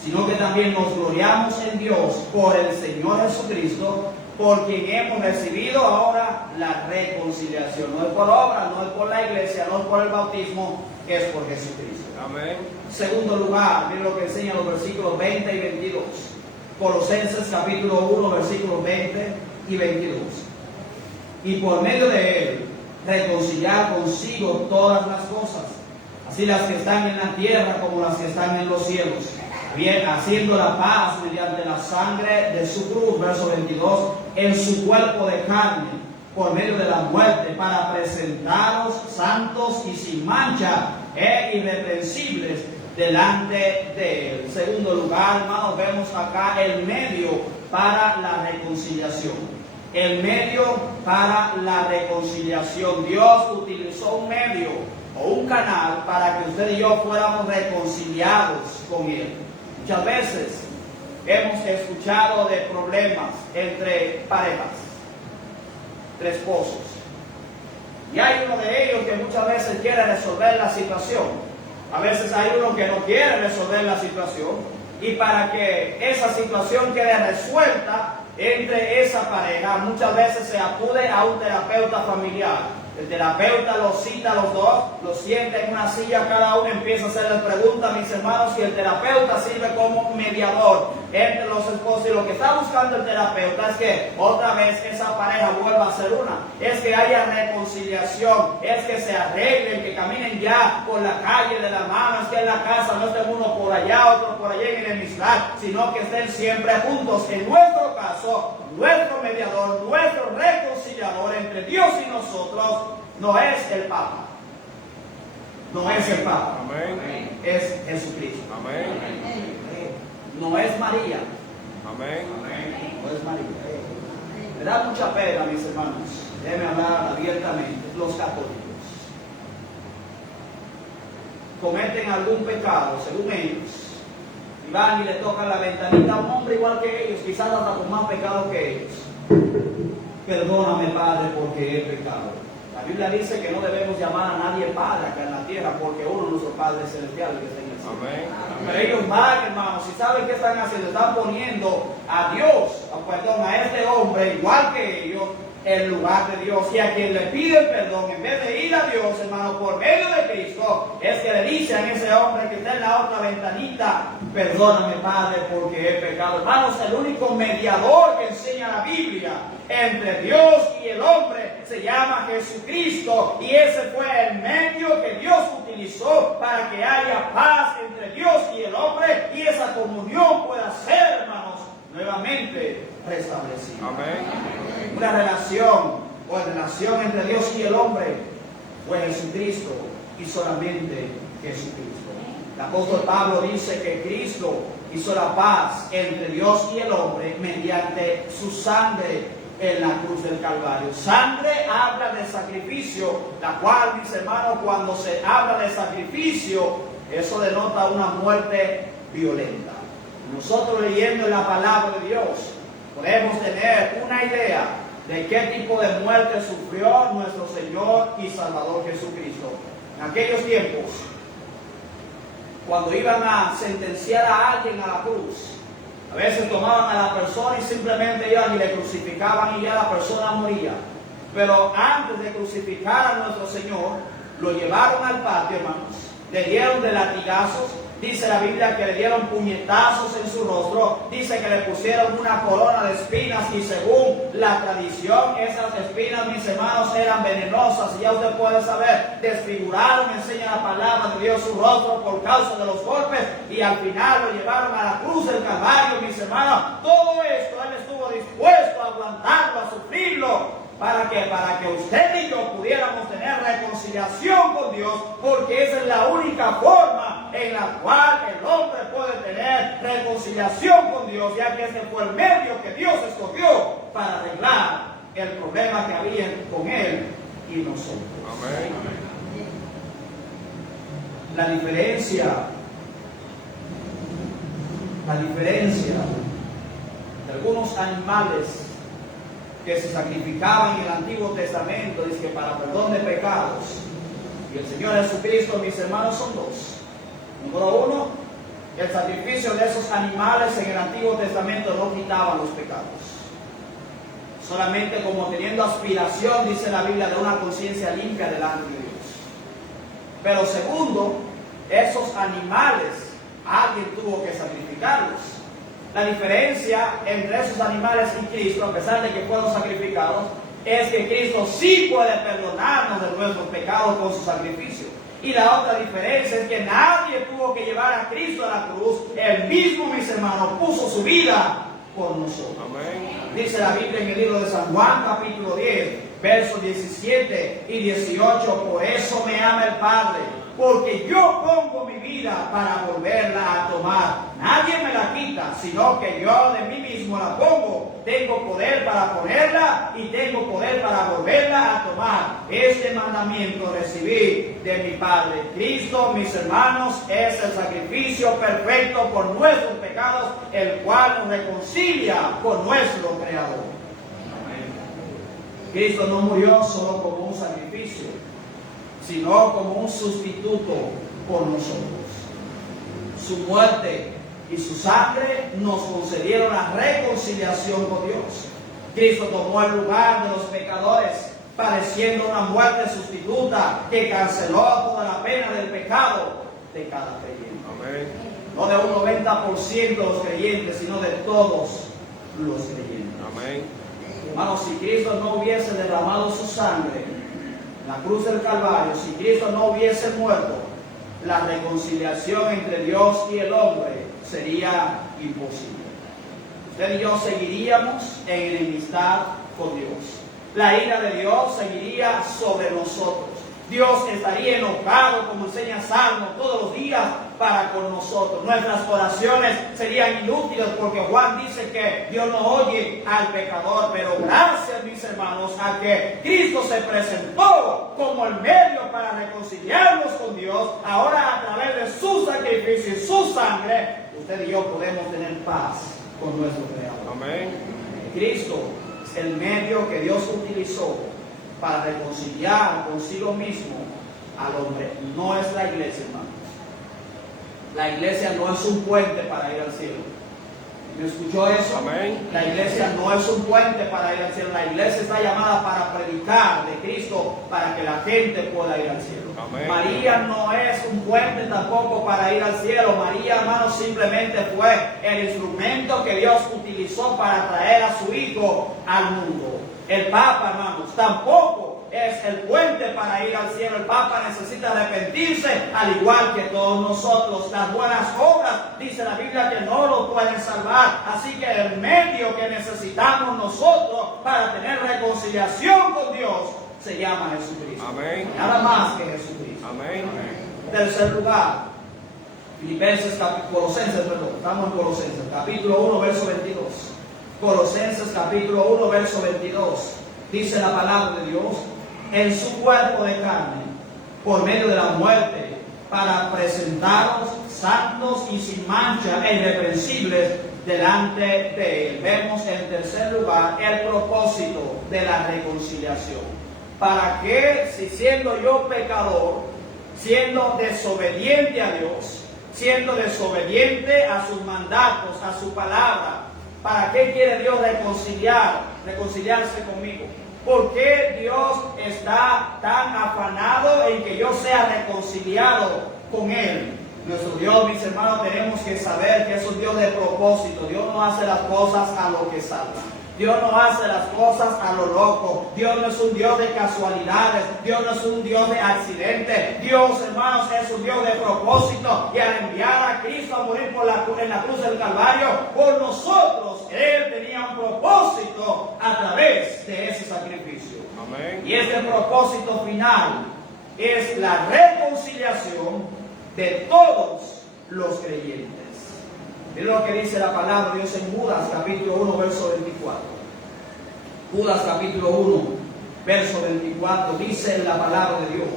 sino que también nos gloriamos en Dios por el Señor Jesucristo, por quien hemos recibido ahora la reconciliación. No es por obra, no es por la iglesia, no es por el bautismo, es por Jesucristo. Amén. Segundo lugar, miren lo que enseñan los versículos 20 y 22. Colosenses capítulo 1, versículos 20 y 22. Y por medio de él, reconciliar consigo todas las cosas, así las que están en la tierra como las que están en los cielos, bien, haciendo la paz mediante la sangre de su cruz, verso 22, en su cuerpo de carne, por medio de la muerte, para presentaros santos y sin mancha e irreprensibles delante de él. En segundo lugar, hermanos, vemos acá el medio para la reconciliación. El medio para la reconciliación. Dios utilizó un medio o un canal para que usted y yo fuéramos reconciliados con él. Muchas veces hemos escuchado de problemas entre parejas, entre esposos. Y hay uno de ellos que muchas veces quiere resolver la situación. A veces hay uno que no quiere resolver la situación. Y para que esa situación quede resuelta entre esa pareja, muchas veces se acude a un terapeuta familiar. El terapeuta los cita a los dos, los sienta en una silla, cada uno empieza a hacerles preguntas, mis hermanos, y el terapeuta sirve como mediador entre los esposos. Y lo que está buscando el terapeuta es que otra vez esa pareja vuelva a ser una, es que haya reconciliación, es que se arreglen, que caminen ya por la calle de la mano, es que en la casa no estén uno por allá, otro por allá en enemistad, sino que estén siempre juntos. En nuestro caso, nuestro mediador, nuestro reconciliador entre Dios y nosotros no es el Papa, No es el Papa, Amén. es Jesucristo. Amén. No es María, Amén. no es María. Me da mucha pena, mis hermanos, déjenme hablar abiertamente, los católicos cometen algún pecado, según ellos, y van y le tocan la ventanita a un hombre igual que ellos, quizás hasta con más pecado que ellos. Perdóname, Padre, porque he pecado. La Biblia dice que no debemos llamar a nadie Padre acá en la tierra, porque uno es nuestro Padre celestial que está en el cielo. Amén. Pero ellos van, hermanos, si saben qué están haciendo, están poniendo a Dios, a este hombre, igual que ellos, en lugar de Dios. Y a quien le piden perdón, en vez de ir a Dios, hermano, por medio de Cristo, es que le dicen a ese hombre que está en la otra ventanita: perdóname, Padre, porque he pecado. Hermanos, el único mediador que enseña la Biblia entre Dios y el hombre se llama Jesucristo, y ese fue el medio que Dios utilizó para que haya paz entre Dios y el hombre, y esa comunión pueda ser, hermanos, nuevamente restablecida. Amén. Una relación entre Dios y el hombre fue Jesucristo, y solamente Jesucristo. El apóstol Pablo dice que Cristo hizo la paz entre Dios y el hombre mediante su sangre en la cruz del Calvario. Sangre habla de sacrificio, la cual, mis hermanos, cuando se habla de sacrificio, eso denota una muerte violenta. Nosotros, leyendo en la palabra de Dios, podemos tener una idea de qué tipo de muerte sufrió nuestro Señor y Salvador Jesucristo. En aquellos tiempos, cuando iban a sentenciar a alguien a la cruz, a veces tomaban a la persona y simplemente iban y le crucificaban, y ya la persona moría. Pero antes de crucificar a nuestro Señor, lo llevaron al patio, hermanos, le dieron de latigazos. Dice la Biblia que le dieron puñetazos en su rostro, dice que le pusieron una corona de espinas, y según la tradición, esas espinas, mis hermanos, eran venenosas, y ya usted puede saber, desfiguraron, enseña la palabra de Dios, su rostro por causa de los golpes, y al final lo llevaron a la cruz del Calvario, mis hermanos. Todo esto él estuvo dispuesto a aguantarlo, a sufrirlo. ¿Para qué? Para que usted y yo pudiéramos tener reconciliación con Dios, porque esa es la única forma en la cual el hombre puede tener reconciliación con Dios, ya que ese fue el medio que Dios escogió para arreglar el problema que había con él y nosotros. Amén. La diferencia de algunos animales que se sacrificaban en el Antiguo Testamento, dice que para perdón de pecados, y el Señor Jesucristo, mis hermanos, son dos. Número uno, el sacrificio de esos animales en el Antiguo Testamento no quitaban los pecados, solamente como teniendo aspiración, dice la Biblia, de una conciencia limpia delante de Dios. Pero segundo, esos animales alguien tuvo que sacrificarlos. La diferencia entre esos animales y Cristo, a pesar de que fueron sacrificados, es que Cristo sí puede perdonarnos de nuestros pecados con su sacrificio. Y la otra diferencia es que nadie tuvo que llevar a Cristo a la cruz. Él mismo, mis hermanos, puso su vida por nosotros. Amén. Dice la Biblia en el libro de San Juan, capítulo 10, versos 17 y 18: por eso me ama el Padre, porque yo pongo mi vida para volverla a tomar. Nadie me la quita, sino que yo de mí mismo la pongo. Tengo poder para ponerla y tengo poder para volverla a tomar. Este mandamiento recibí de mi Padre. Cristo, mis hermanos, es el sacrificio perfecto por nuestros pecados, el cual nos reconcilia con nuestro Creador. Cristo no murió solo como un sacrificio, sino como un sustituto por nosotros. Su muerte y su sangre nos concedieron la reconciliación con Dios. Cristo tomó el lugar de los pecadores, padeciendo una muerte sustituta que canceló toda la pena del pecado de cada creyente. Amén. No de un 90% de los creyentes, sino de todos los creyentes. Amén. Hermanos, si Cristo no hubiese derramado su sangre la cruz del Calvario, si Cristo no hubiese muerto, la reconciliación entre Dios y el hombre sería imposible. Usted y yo seguiríamos en enemistad con Dios. La ira de Dios seguiría sobre nosotros. Dios estaría enojado, como enseña Salmo, todos los días para con nosotros. Nuestras oraciones serían inútiles porque Juan dice que Dios no oye al pecador. Pero gracias, mis hermanos, a que Cristo se presentó como el medio para reconciliarnos con Dios. Ahora, a través de su sacrificio y su sangre, usted y yo podemos tener paz con nuestro Creador. Amén. Cristo es el medio que Dios utilizó para reconciliar consigo mismo al hombre. No es la iglesia, hermanos. La iglesia no es un puente para ir al cielo. ¿Me escuchó eso? Amén. La iglesia no es un puente para ir al cielo. La iglesia está llamada para predicar de Cristo para que la gente pueda ir al cielo. Amén. María no es un puente tampoco para ir al cielo. María, hermanos, simplemente fue el instrumento que Dios utilizó para traer a su Hijo al mundo. El Papa, hermanos, tampoco es el puente para ir al cielo. El Papa necesita arrepentirse, al igual que todos nosotros. Las buenas obras, dice la Biblia, que no lo pueden salvar. Así que el medio que necesitamos nosotros para tener reconciliación con Dios se llama Jesucristo. Amén. Nada más que Jesucristo. Amén. Tercer lugar, Colosenses, estamos en Colosenses, capítulo 1, verso 22. Colosenses, capítulo 1, verso 22. Dice la palabra de Dios: en su cuerpo de carne, por medio de la muerte, para presentaros santos y sin mancha e irreprensibles delante de Él. Vemos en tercer lugar el propósito de la reconciliación. ¿Para qué, si siendo yo pecador, siendo desobediente a Dios, siendo desobediente a sus mandatos, a su palabra, para qué quiere Dios reconciliarse conmigo? ¿Por qué Dios está tan afanado en que yo sea reconciliado con Él? Nuestro Dios, mis hermanos, tenemos que saber que es un Dios de propósito. Dios no hace las cosas a lo que salga. Dios no hace las cosas a lo loco. Dios no es un Dios de casualidades. Dios no es un Dios de accidentes. Dios, hermanos, es un Dios de propósito. Y al enviar a Cristo a morir en la cruz del Calvario por nosotros, Él tenía un propósito a través de ese sacrificio. Amén. Y este propósito final es la reconciliación de todos los creyentes. Miren lo que dice la palabra de Dios en Judas capítulo 1, verso 24. Judas capítulo 1, verso 24, dice la palabra de Dios: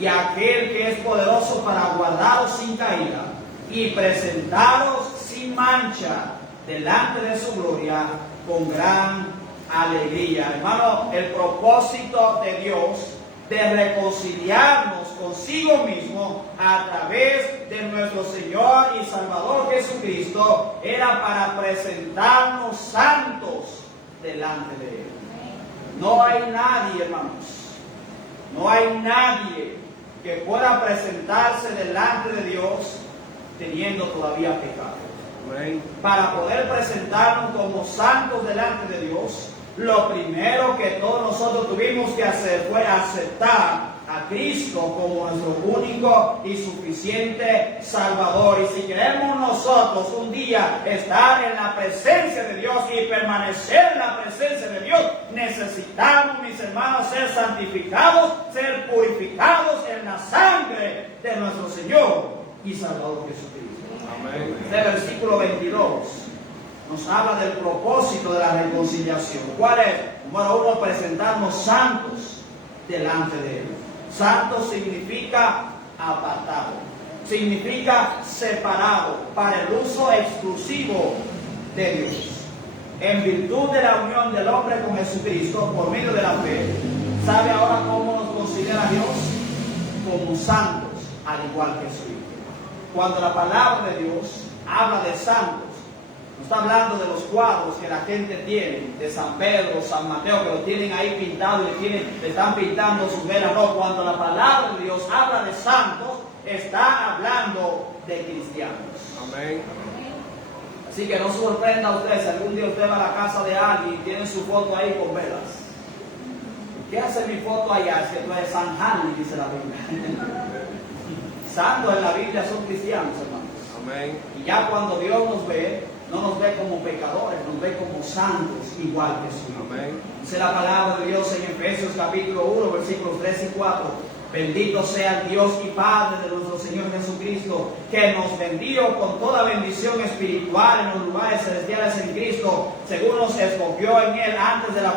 y aquel que es poderoso para guardaros sin caída y presentaros sin mancha delante de su gloria con gran alegría. Hermano, el propósito de Dios de reconciliarnos consigo mismo a través de nuestro Señor y Salvador Jesucristo era para presentarnos santos delante de Él. No hay nadie, hermanos, no hay nadie que pueda presentarse delante de Dios teniendo todavía pecado. Amén. Para poder presentarnos como santos delante de Dios, lo primero que todos nosotros tuvimos que hacer fue aceptar a Cristo como nuestro único y suficiente Salvador. Y si queremos nosotros un día estar en la presencia de Dios y permanecer en la presencia de Dios, necesitamos, mis hermanos, ser santificados, ser purificados en la sangre de nuestro Señor y Salvador Jesucristo. Amén. Este versículo 22 nos habla del propósito de la reconciliación. ¿Cuál es? Número uno, presentarnos santos delante de Él. Santo significa apartado, significa separado para el uso exclusivo de Dios. En virtud de la unión del hombre con Jesucristo por medio de la fe, ¿sabe ahora cómo nos considera Dios? Como santos, al igual que su Hijo. Cuando la palabra de Dios habla de santos, no está hablando de los cuadros que la gente tiene, de San Pedro, San Mateo, que lo tienen ahí pintado y le están pintando sus velas. No, cuando la palabra de Dios habla de santos, está hablando de cristianos. Amén. Así que no sorprenda a usted si algún día usted va a la casa de alguien y tiene su foto ahí con velas. ¿Qué hace mi foto allá? Es que tú eres San Hanley, dice la Biblia. Santos en la Biblia son cristianos, hermanos. Amén. Y ya cuando Dios nos ve, no nos ve como pecadores, nos ve como santos, igual que su Hijo. Amén. Dice la palabra de Dios en Efesios capítulo 1, versículos 3 y 4. Bendito sea el Dios y Padre de nuestro Señor Jesucristo, que nos bendijo con toda bendición espiritual en los lugares celestiales en Cristo, según nos escogió en Él antes de la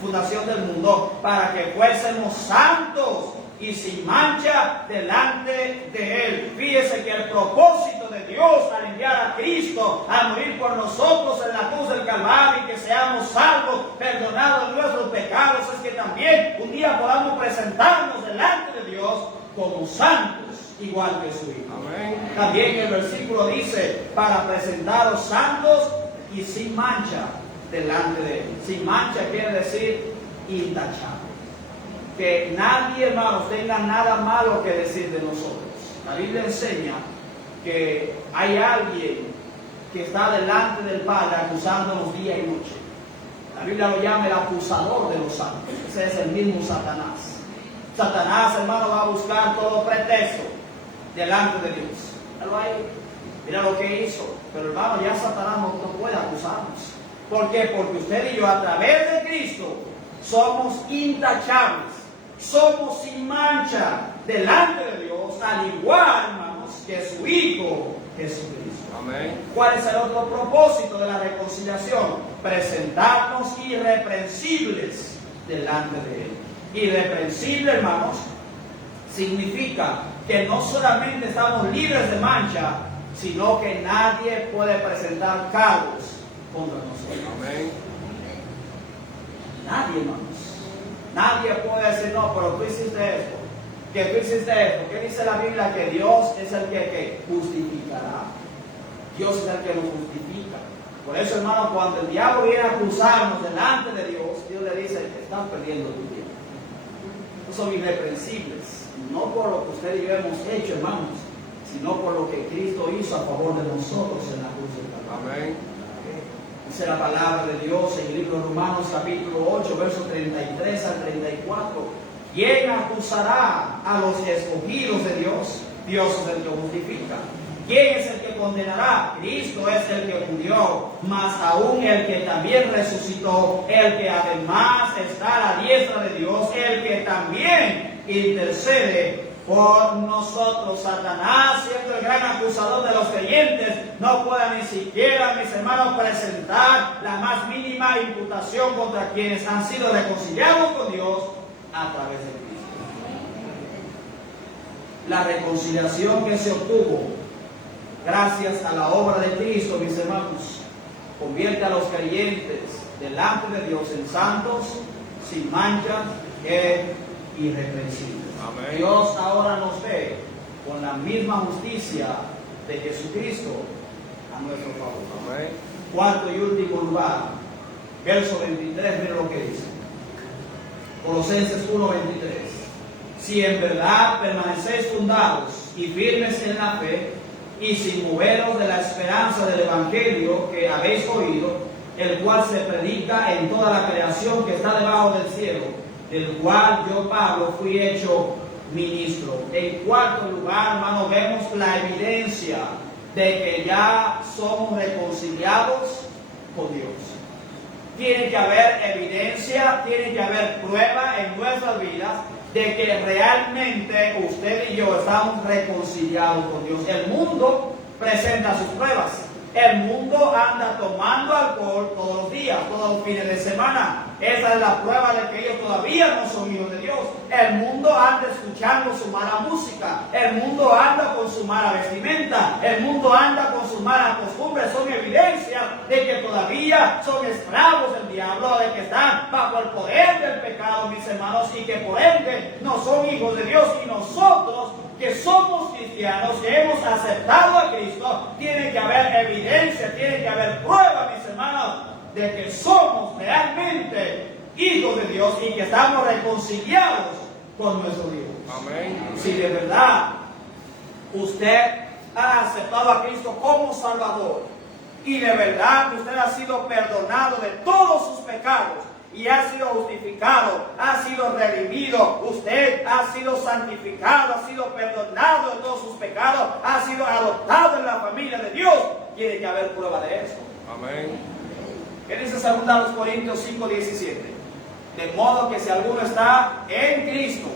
fundación del mundo, para que fuésemos santos y sin mancha delante de Él. Fíjese que el propósito de Dios al enviar a Cristo a morir por nosotros en la cruz del Calvario y que seamos salvos, perdonados de nuestros pecados, es que también un día podamos presentarnos delante de Dios como santos, igual que su Hijo. Amén. También el versículo dice, para presentaros santos y sin mancha delante de Él. Sin mancha quiere decir intachable. Que nadie, hermanos, tenga nada malo que decir de nosotros. La Biblia enseña que hay alguien que está delante del Padre acusándonos día y noche. La Biblia lo llama el acusador de los santos. Ese es el mismo Satanás. Satanás, hermano, va a buscar todo pretexto delante de Dios. Míralo ahí. Mira lo que hizo. Pero, hermano, ya Satanás no puede acusarnos. ¿Por qué? Porque usted y yo, a través de Cristo, somos intachables. Somos sin mancha delante de Dios, al igual, hermanos, que su Hijo Jesucristo. Amén. ¿Cuál es el otro propósito de la reconciliación? Presentarnos irreprensibles delante de Él. Irreprensible, hermanos, significa que no solamente estamos libres de mancha, sino que nadie puede presentar cargos contra nosotros. Amén. Nadie, hermanos. Nadie puede decir, no, pero tú hiciste esto, que tú hiciste esto. ¿Qué dice la Biblia? Que Dios es el que justificará. Dios es el que nos justifica. Por eso, hermano, cuando el diablo viene a acusarnos delante de Dios, Dios le dice, estás perdiendo tu tiempo. No son irreprensibles, no por lo que usted y yo hemos hecho, hermanos, sino por lo que Cristo hizo a favor de nosotros en la cruz del Calvario. Amén. Dice la palabra de Dios en el libro de Romanos capítulo 8, versos 33 al 34. ¿Quién acusará a los escogidos de Dios? Dios es el que justifica. ¿Quién es el que condenará? Cristo es el que murió, mas aún el que también resucitó, el que además está a la diestra de Dios, el que también intercede por nosotros. Satanás, siendo el gran acusador de los creyentes, no puede ni siquiera, mis hermanos, presentar la más mínima imputación contra quienes han sido reconciliados con Dios a través de Cristo. La reconciliación que se obtuvo gracias a la obra de Cristo, mis hermanos, convierte a los creyentes delante de Dios en santos, sin mancha e irreprensibles. Amén. Dios ahora nos ve con la misma justicia de Jesucristo a nuestro favor. Amén. Cuarto y último lugar, verso 23, mira lo que dice. Colosenses 1:23. Si en verdad permanecéis fundados y firmes en la fe, y sin moveros de la esperanza del Evangelio que habéis oído, el cual se predica en toda la creación que está debajo del cielo, del cual yo, Pablo, fui hecho ministro. En cuarto lugar, hermano, vemos la evidencia de que ya somos reconciliados con Dios. Tiene que haber evidencia, tiene que haber prueba en nuestras vidas de que realmente usted y yo estamos reconciliados con Dios. El mundo presenta sus pruebas. El mundo anda tomando alcohol todos los días, todos los fines de semana. Esa es la prueba de que ellos todavía no son hijos de Dios. El mundo anda escuchando su mala música. El mundo anda con su mala vestimenta. El mundo anda con sus malas costumbres. Son evidencia de que todavía son esclavos del diablo, de que están bajo el poder del pecado, mis hermanos, y que por ende no son hijos de Dios. Y nosotros, que somos cristianos, que hemos aceptado a Cristo, tiene que haber evidencia, tiene que haber prueba, mis hermanos, de que somos realmente hijos de Dios y que estamos reconciliados con nuestro Dios. Amén. Si de verdad usted ha aceptado a Cristo como Salvador y de verdad usted ha sido perdonado de todos sus pecados y ha sido justificado, ha sido redimido, usted ha sido santificado, ha sido perdonado de todos sus pecados, ha sido adoptado en la familia de Dios, tiene que haber prueba de eso. Amén. ¿Qué dice 2 Corintios 5:17? De modo que si alguno está en Cristo,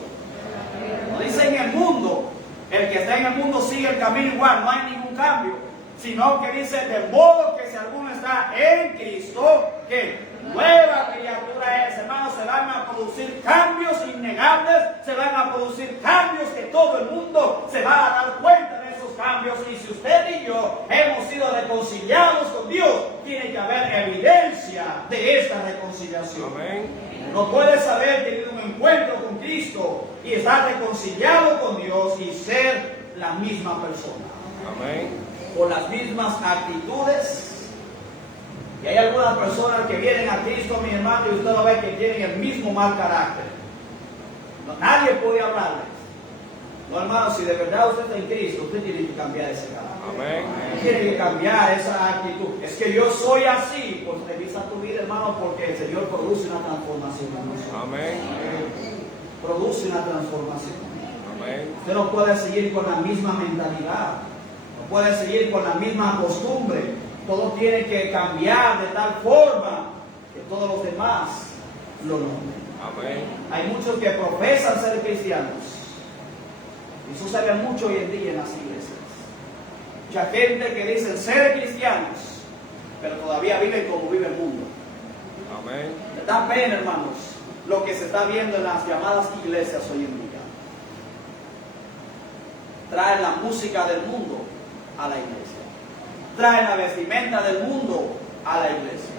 No dice en el mundo. El que está en el mundo sigue el camino igual, no hay ningún cambio. Sino que dice, de modo que si alguno está en Cristo, que nueva criatura es, hermanos, se van a producir cambios innegables, se van a producir cambios que todo el mundo se va a dar cuenta de esos cambios. Y si usted y yo hemos sido reconciliados con Dios, tiene que haber evidencia de esta reconciliación. Amén. No puedes haber tenido un encuentro con Cristo y estar reconciliado con Dios y ser la misma persona. Amén. Con las mismas actitudes. Y hay algunas personas que vienen a Cristo, mi hermano, y usted va a ver que tienen el mismo mal carácter. Nadie puede hablarles. No, hermano, si de verdad usted está en Cristo, usted tiene que cambiar ese carácter. Amén. Tiene que cambiar esa actitud. Es que yo soy así. Pues revisa tu vida, hermano, porque el Señor produce una transformación en nosotros. Amén. Produce una transformación. Amén. Usted no puede seguir con la misma mentalidad. No puede seguir con la misma costumbre. Todo tiene que cambiar de tal forma que todos los demás lo noten. Amén. Hay muchos que profesan ser cristianos. Y eso se ve mucho hoy en día en las iglesias. Mucha gente que dice ser cristianos, pero todavía viven como vive el mundo. Amén. Me da pena, hermanos, lo que se está viendo en las llamadas iglesias hoy en día. Traen la música del mundo a la iglesia. Traen la vestimenta del mundo a la iglesia.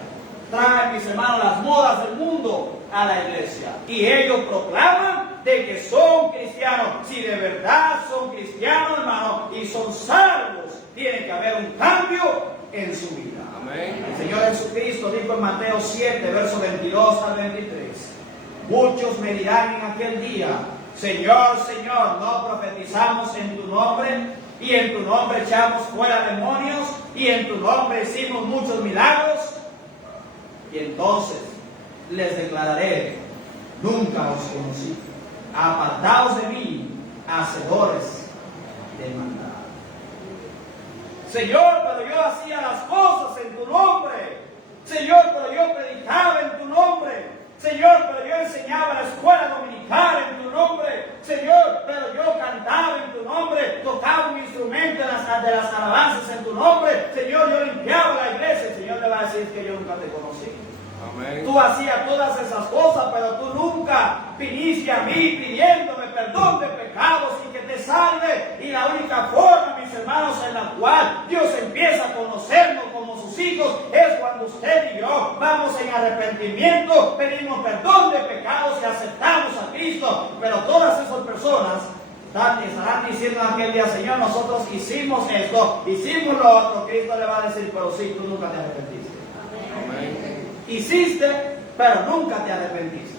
Traen, mis hermanos, las modas del mundo a la iglesia. Y ellos proclaman de que son cristianos. Si de verdad son cristianos, hermano, y son salvos, tiene que haber un cambio en su vida. Amén. El Señor Jesucristo dijo en Mateo 7, versos 22 al 23: muchos me dirán en aquel día, Señor, Señor, ¿no profetizamos en tu nombre? Y en tu nombre echamos fuera demonios, y en tu nombre hicimos muchos milagros. Y entonces les declararé, nunca os conocí. Apartaos de mí, hacedores de maldad. Señor, pero yo hacía las cosas en tu nombre. Señor, pero yo predicaba en tu nombre. Señor, pero yo enseñaba en la escuela dominical en tu nombre. Señor, pero yo cantaba en tu nombre, tocaba un instrumento de las alabanzas en tu nombre. Señor, yo limpiaba la iglesia. El Señor le va a decir que yo nunca te conocí. Amén. Tú hacías todas esas cosas, pero tú nunca viniste a mí pidiéndome perdón de pecados y que te salve. Y la única forma, mis hermanos, en la cual Dios empieza a conocernos como sus hijos es cuando usted y yo vamos en arrepentimiento, pedimos perdón de pecados y aceptamos a Cristo. Pero todas esas personas estarán diciendo aquel día, Señor, nosotros hicimos esto, hicimos lo otro. Cristo le va a decir, pero sí, tú nunca te arrepentiste. Amén. Hiciste, pero nunca te arrepentiste.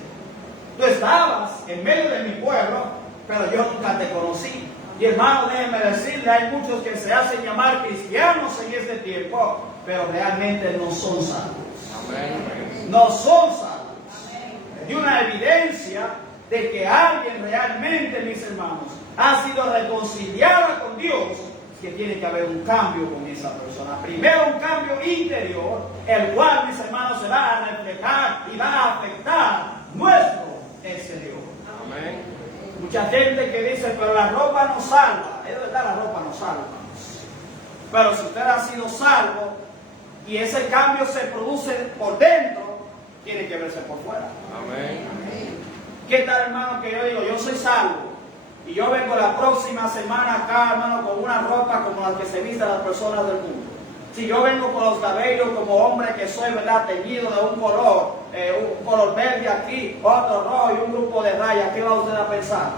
Tú estabas en medio de mi pueblo, pero yo nunca te conocí. Y hermano, déjenme decirle, hay muchos que se hacen llamar cristianos en este tiempo, pero realmente no son salvos. Amén. No son salvos. Y una evidencia de que alguien realmente, mis hermanos, ha sido reconciliada con Dios, que tiene que haber un cambio con esa persona. Primero un cambio interior, el cual, mis hermanos, se va a reflejar y va a afectar nuestro exterior. Amén. Mucha gente que dice, pero la ropa no salva. Es verdad, la ropa no salva. Pero si usted ha sido salvo y ese cambio se produce por dentro, tiene que verse por fuera. Amén. ¿Qué tal, hermano, que yo digo, yo soy salvo? Y yo vengo la próxima semana acá, hermano, con una ropa como la que se visten las personas del mundo. Si yo vengo con los cabellos como hombre que soy, ¿verdad?, teñido de un color verde aquí, otro rojo y un grupo de rayas, ¿qué va usted a pensar?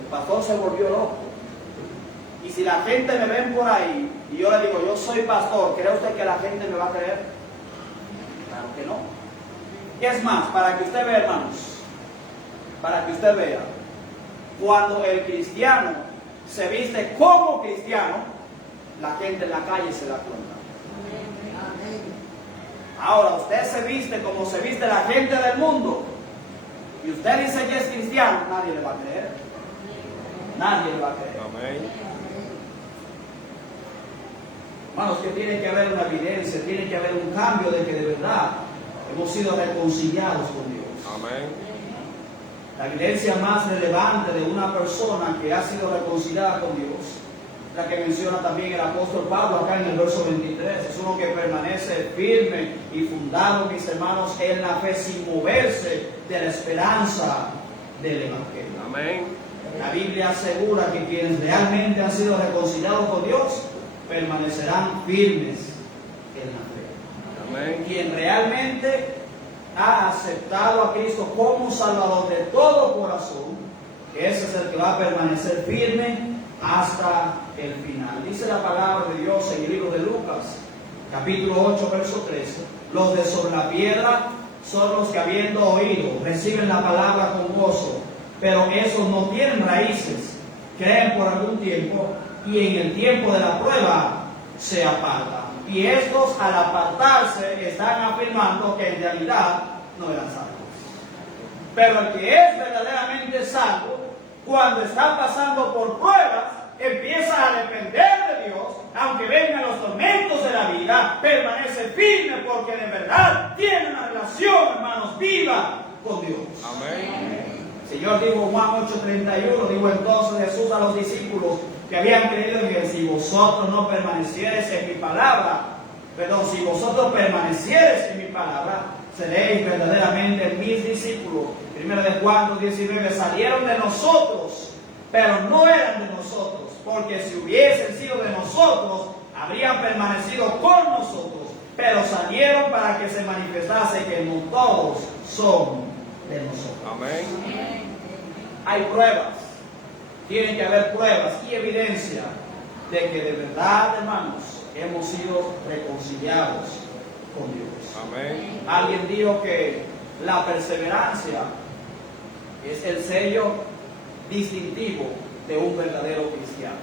El pastor se volvió loco. Y si la gente me ven por ahí y yo le digo, yo soy pastor, ¿cree usted que la gente me va a creer? Claro que no. Y es más, para que usted vea, hermanos, para que usted vea, cuando el cristiano se viste como cristiano, la gente en la calle se da cuenta. Ahora, usted se viste como se viste la gente del mundo y usted dice que es cristiano, nadie le va a creer. Nadie le va a creer. Amén. Hermanos, que tiene que haber una evidencia, tiene que haber un cambio de que de verdad hemos sido reconciliados con Dios. Amén. La evidencia más relevante de una persona que ha sido reconciliada con Dios, la que menciona también el apóstol Pablo acá en el verso 23, es uno que permanece firme y fundado, mis hermanos, en la fe, sin moverse de la esperanza del Evangelio. Amén. La Biblia asegura que quienes realmente han sido reconciliados con Dios permanecerán firmes en la fe. Amén. Quien realmente ha aceptado a Cristo como Salvador de todo corazón, ese es el que va a permanecer firme hasta el final. Dice la palabra de Dios en el libro de Lucas, capítulo 8, verso 13: los de sobre la piedra son los que, habiendo oído, reciben la palabra con gozo, pero esos no tienen raíces, creen por algún tiempo y en el tiempo de la prueba se apartan. Y estos, al apartarse, están afirmando que en realidad no eran salvos. Pero el que es verdaderamente salvo, cuando está pasando por pruebas, empieza a depender de Dios, aunque vengan los tormentos de la vida, permanece firme porque de verdad tiene una relación, hermanos, viva con Dios. Amén. El Señor dijo en Juan 8:31, dijo entonces Jesús a los discípulos que habían creído en él: si vosotros no permaneciereis en mi palabra, si vosotros permaneciereis en mi palabra, seréis verdaderamente mis discípulos. Primero de Juan 2:19, salieron de nosotros, pero no eran de nosotros, porque si hubiesen sido de nosotros, habrían permanecido con nosotros, pero salieron para que se manifestase que no todos son de nosotros. Amén. Hay pruebas, tiene que haber pruebas y evidencia de que de verdad, hermanos, hemos sido reconciliados con Dios. Amén. Alguien dijo que la perseverancia es el sello distintivo de un verdadero cristiano.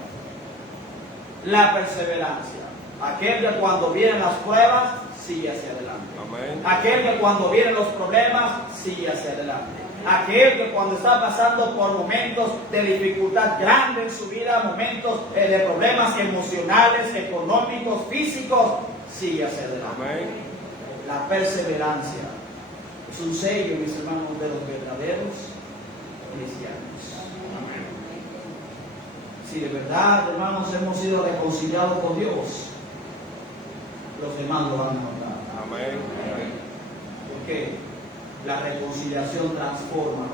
La perseverancia, aquel que cuando vienen las pruebas sigue hacia adelante. Amén. Aquel que cuando vienen los problemas sigue hacia adelante. Aquel que cuando está pasando por momentos de dificultad grande en su vida, momentos de problemas emocionales, económicos, físicos, sigue hacia adelante. Amén. La perseverancia es un sello, mis hermanos, de los verdaderos cristianos. Si de verdad, hermanos, hemos sido reconciliados con Dios, los demás lo van a notar. Amén. ¿Por qué? La reconciliación transforma.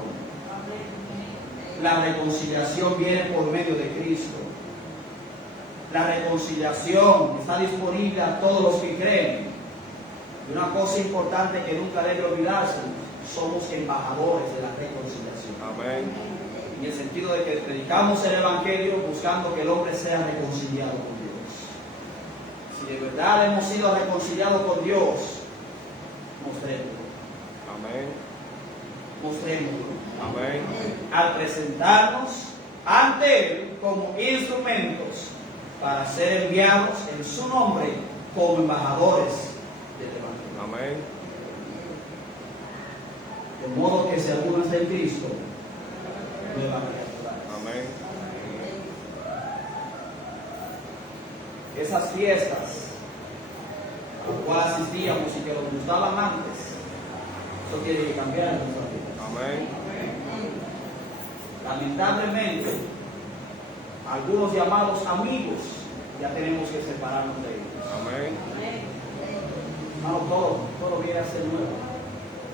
La reconciliación viene por medio de Cristo. La reconciliación está disponible a todos los que creen. Y una cosa importante que nunca debe olvidarse: somos embajadores de la reconciliación. Amén. En el sentido de que predicamos el Evangelio buscando que el hombre sea reconciliado con Dios. Si de verdad hemos sido reconciliados con Dios, mostrémoslo. Amén. Mostrémoslo. Amén. Al presentarnos ante Él como instrumentos para ser enviados en su nombre como embajadores del Evangelio. Amén. De modo que si alguno está en Cristo, nueva criatura. Amén. Esas fiestas a las cuales asistíamos y que nos gustaban antes, eso tiene que cambiar en nuestra vida. Amén. Lamentablemente, algunos llamados amigos ya tenemos que separarnos de ellos. Amén. Hermano, todo viene a ser nuevo.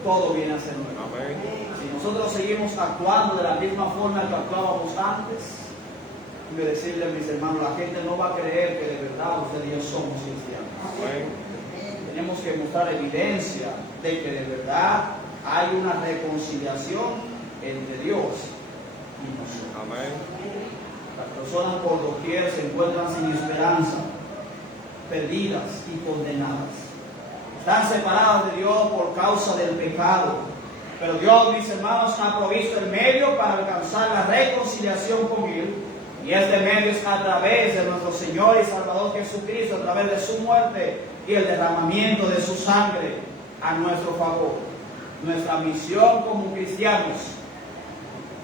Todo viene a ser nuevo. Amén. Si nosotros seguimos actuando de la misma forma que actuábamos antes, quiero decirle a mis hermanos, la gente no va a creer que de verdad usted y yo somos cristianos. Amén. Tenemos que mostrar evidencia de que de verdad hay una reconciliación entre Dios y nosotros. Amén. Las personas por doquier se encuentran sin esperanza, perdidas y condenadas. Están separadas de Dios por causa del pecado. Pero Dios, mis hermanos, ha provisto el medio para alcanzar la reconciliación con Él. Y este medio es a través de nuestro Señor y Salvador Jesucristo, a través de su muerte y el derramamiento de su sangre a nuestro favor. Nuestra misión como cristianos,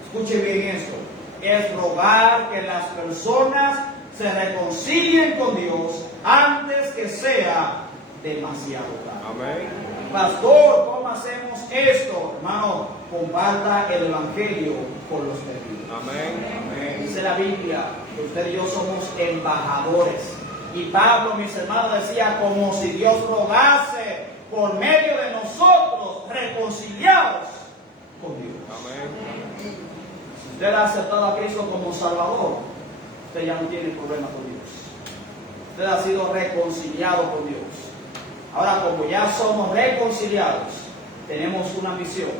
escuche bien esto, es rogar que las personas se reconcilien con Dios antes que sea demasiado tarde. Amén. Pastor, ¿cómo hacemos esto, hermano? comparta el Evangelio con los perdidos. Amén. Dice la Biblia que usted y yo somos embajadores. Y Pablo, mis hermanos, decía como si Dios rogase por medio de nosotros reconciliados con Dios. Amén. Si usted ha aceptado a Cristo como Salvador, usted ya no tiene problema con Dios. Usted ha sido reconciliado con Dios. Ahora, como ya somos reconciliados, tenemos una misión.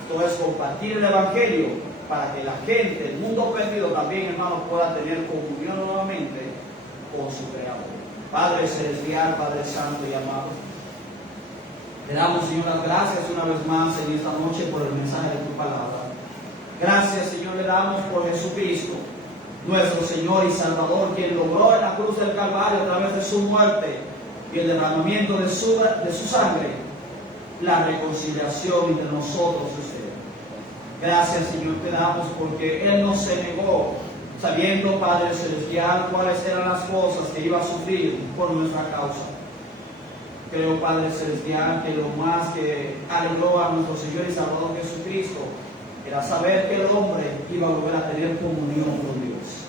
Esto es compartir el Evangelio para que la gente, el mundo perdido también, hermanos, pueda tener comunión nuevamente con su Creador. Padre celestial, Padre santo y amado, le damos, Señor, las gracias una vez más en esta noche por el mensaje de tu palabra. Gracias, Señor, le damos por Jesucristo, nuestro Señor y Salvador, quien logró en la cruz del Calvario, a través de su muerte y el derramamiento de su sangre, la reconciliación entre nosotros y usted. Gracias, Señor, te damos porque Él no se negó, sabiendo, Padre celestial, cuáles eran las cosas que iba a sufrir por nuestra causa. Creo, Padre celestial, que lo más que alegró a nuestro Señor y Salvador Jesucristo era saber que el hombre iba a volver a tener comunión con Dios.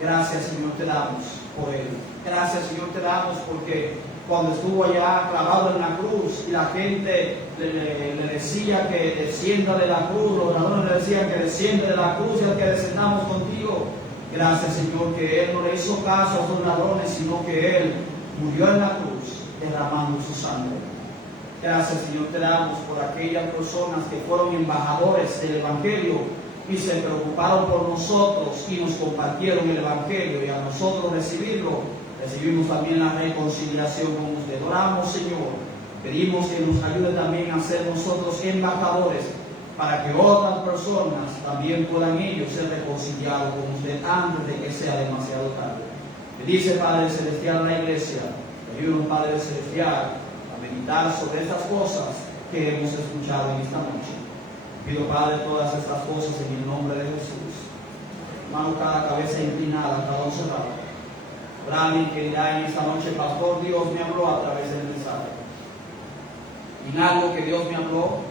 Gracias, Señor, te damos por Él. Gracias, Señor, te damos porque cuando estuvo allá clavado en la cruz y la gente le decía que descienda de la cruz, los ladrones le decían que descienda de la cruz y que descendamos contigo. Gracias, Señor, que Él no le hizo caso a esos ladrones, sino que Él murió en la cruz derramando su sangre. Gracias, Señor, te damos por aquellas personas que fueron embajadores del Evangelio y se preocuparon por nosotros y nos compartieron el Evangelio, y a nosotros recibirlo, recibimos también la reconciliación con usted. Oramos, Señor, pedimos que nos ayude también a ser nosotros embajadores para que otras personas también puedan ellos ser reconciliados con usted antes de que sea demasiado tarde. Bendice, Padre celestial, la iglesia. Ayúdanos, Padre celestial, a meditar sobre estas cosas que hemos escuchado en esta noche. Pido, Padre, todas estas cosas en el nombre de Jesús. Hermano, cada cabeza inclinada, cada uno cerrado. Alguien que dirá en esta noche, pastor, Dios me habló a través del mensaje. En algo que Dios me habló,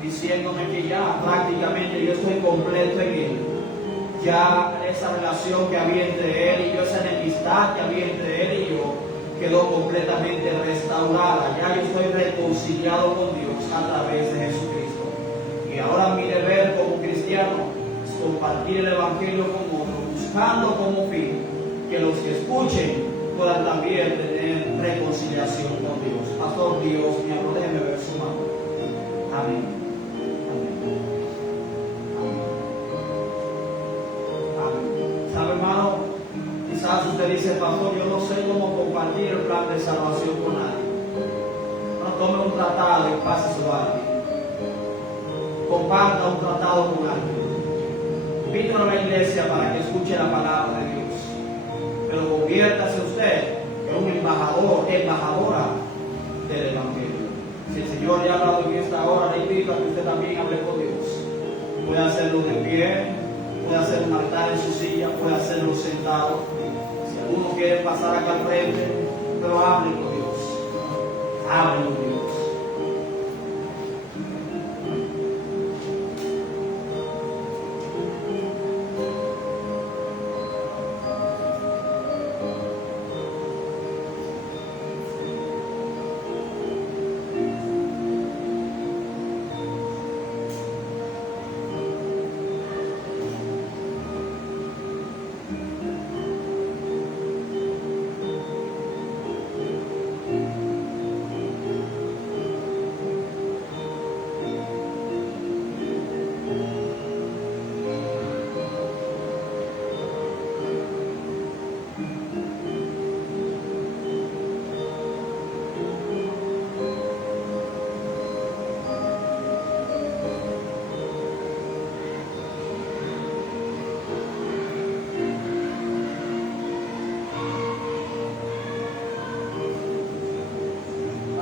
diciéndome que ya prácticamente yo estoy completo en Él. Ya esa relación que había entre Él y yo, esa enemistad que había entre Él y yo, quedó completamente restaurada. Ya yo estoy reconciliado con Dios a través de Jesucristo. Y ahora mi deber como cristiano es compartir el Evangelio con otros, buscando como fin que los que escuchen puedan también tener reconciliación con Dios. Pastor, Dios me habló, déjeme ver su mano. Amén. Amén. Amén. ¿Sabe, hermano? Quizás usted dice, pastor, yo no sé cómo compartir el plan de salvación con nadie. No tome un tratado y páseselo a alguien. Comparta un tratado con alguien. Invítelo a la iglesia para que escuche la palabra de Dios. Pero conviértase usted en un embajador, embajadora del Evangelio. Si el Señor ya ha hablado en esta hora, le invito a que usted también hable con Dios. Puede hacerlo de pie, puede hacer un altar en su silla, puede hacerlo sentado. Si alguno quiere pasar acá al frente, pero hable con Dios. Hable con Dios.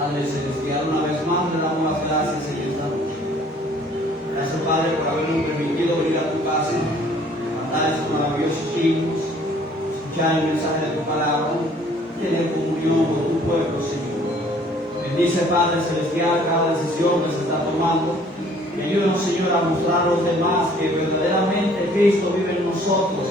Padre celestial, una vez más le damos las gracias en esta noche. Gracias, Padre, por habernos permitido venir a tu casa, cantar esos maravillosos himnos, escuchar el mensaje de tu palabra, tener comunión con tu pueblo, Señor. Bendice, Padre celestial, cada decisión que se está tomando. Y ayúdanos, Señor, a mostrar a los demás que verdaderamente Cristo vive en nosotros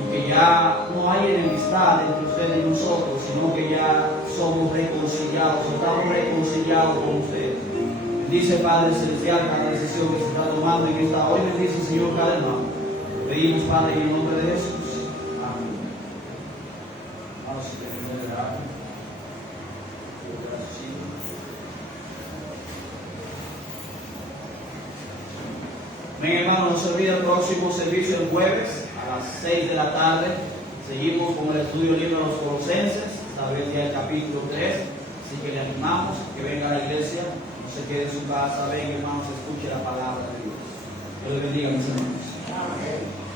y que ya no hay enemistad entre ustedes y nosotros, sino que ya somos reconciliados, estamos reconciliados con ustedes. Bendice, Padre Celestial, cada decisión que se está tomando en esta hora. Bendice, Señor, cada hermano. Pedimos, Padre, en el nombre de Jesús. Amén. Vamos a terminar de orar. Amén, hermano, no se olvide el próximo servicio el jueves a las 6 de la tarde. Seguimos con el estudio del libro de los Colosenses, esta vez ya el capítulo 3. Así que le animamos que venga a la iglesia, no se quede en su casa, venga, hermanos, escuche la palabra de Dios. Dios le bendiga, mis hermanos. Amén.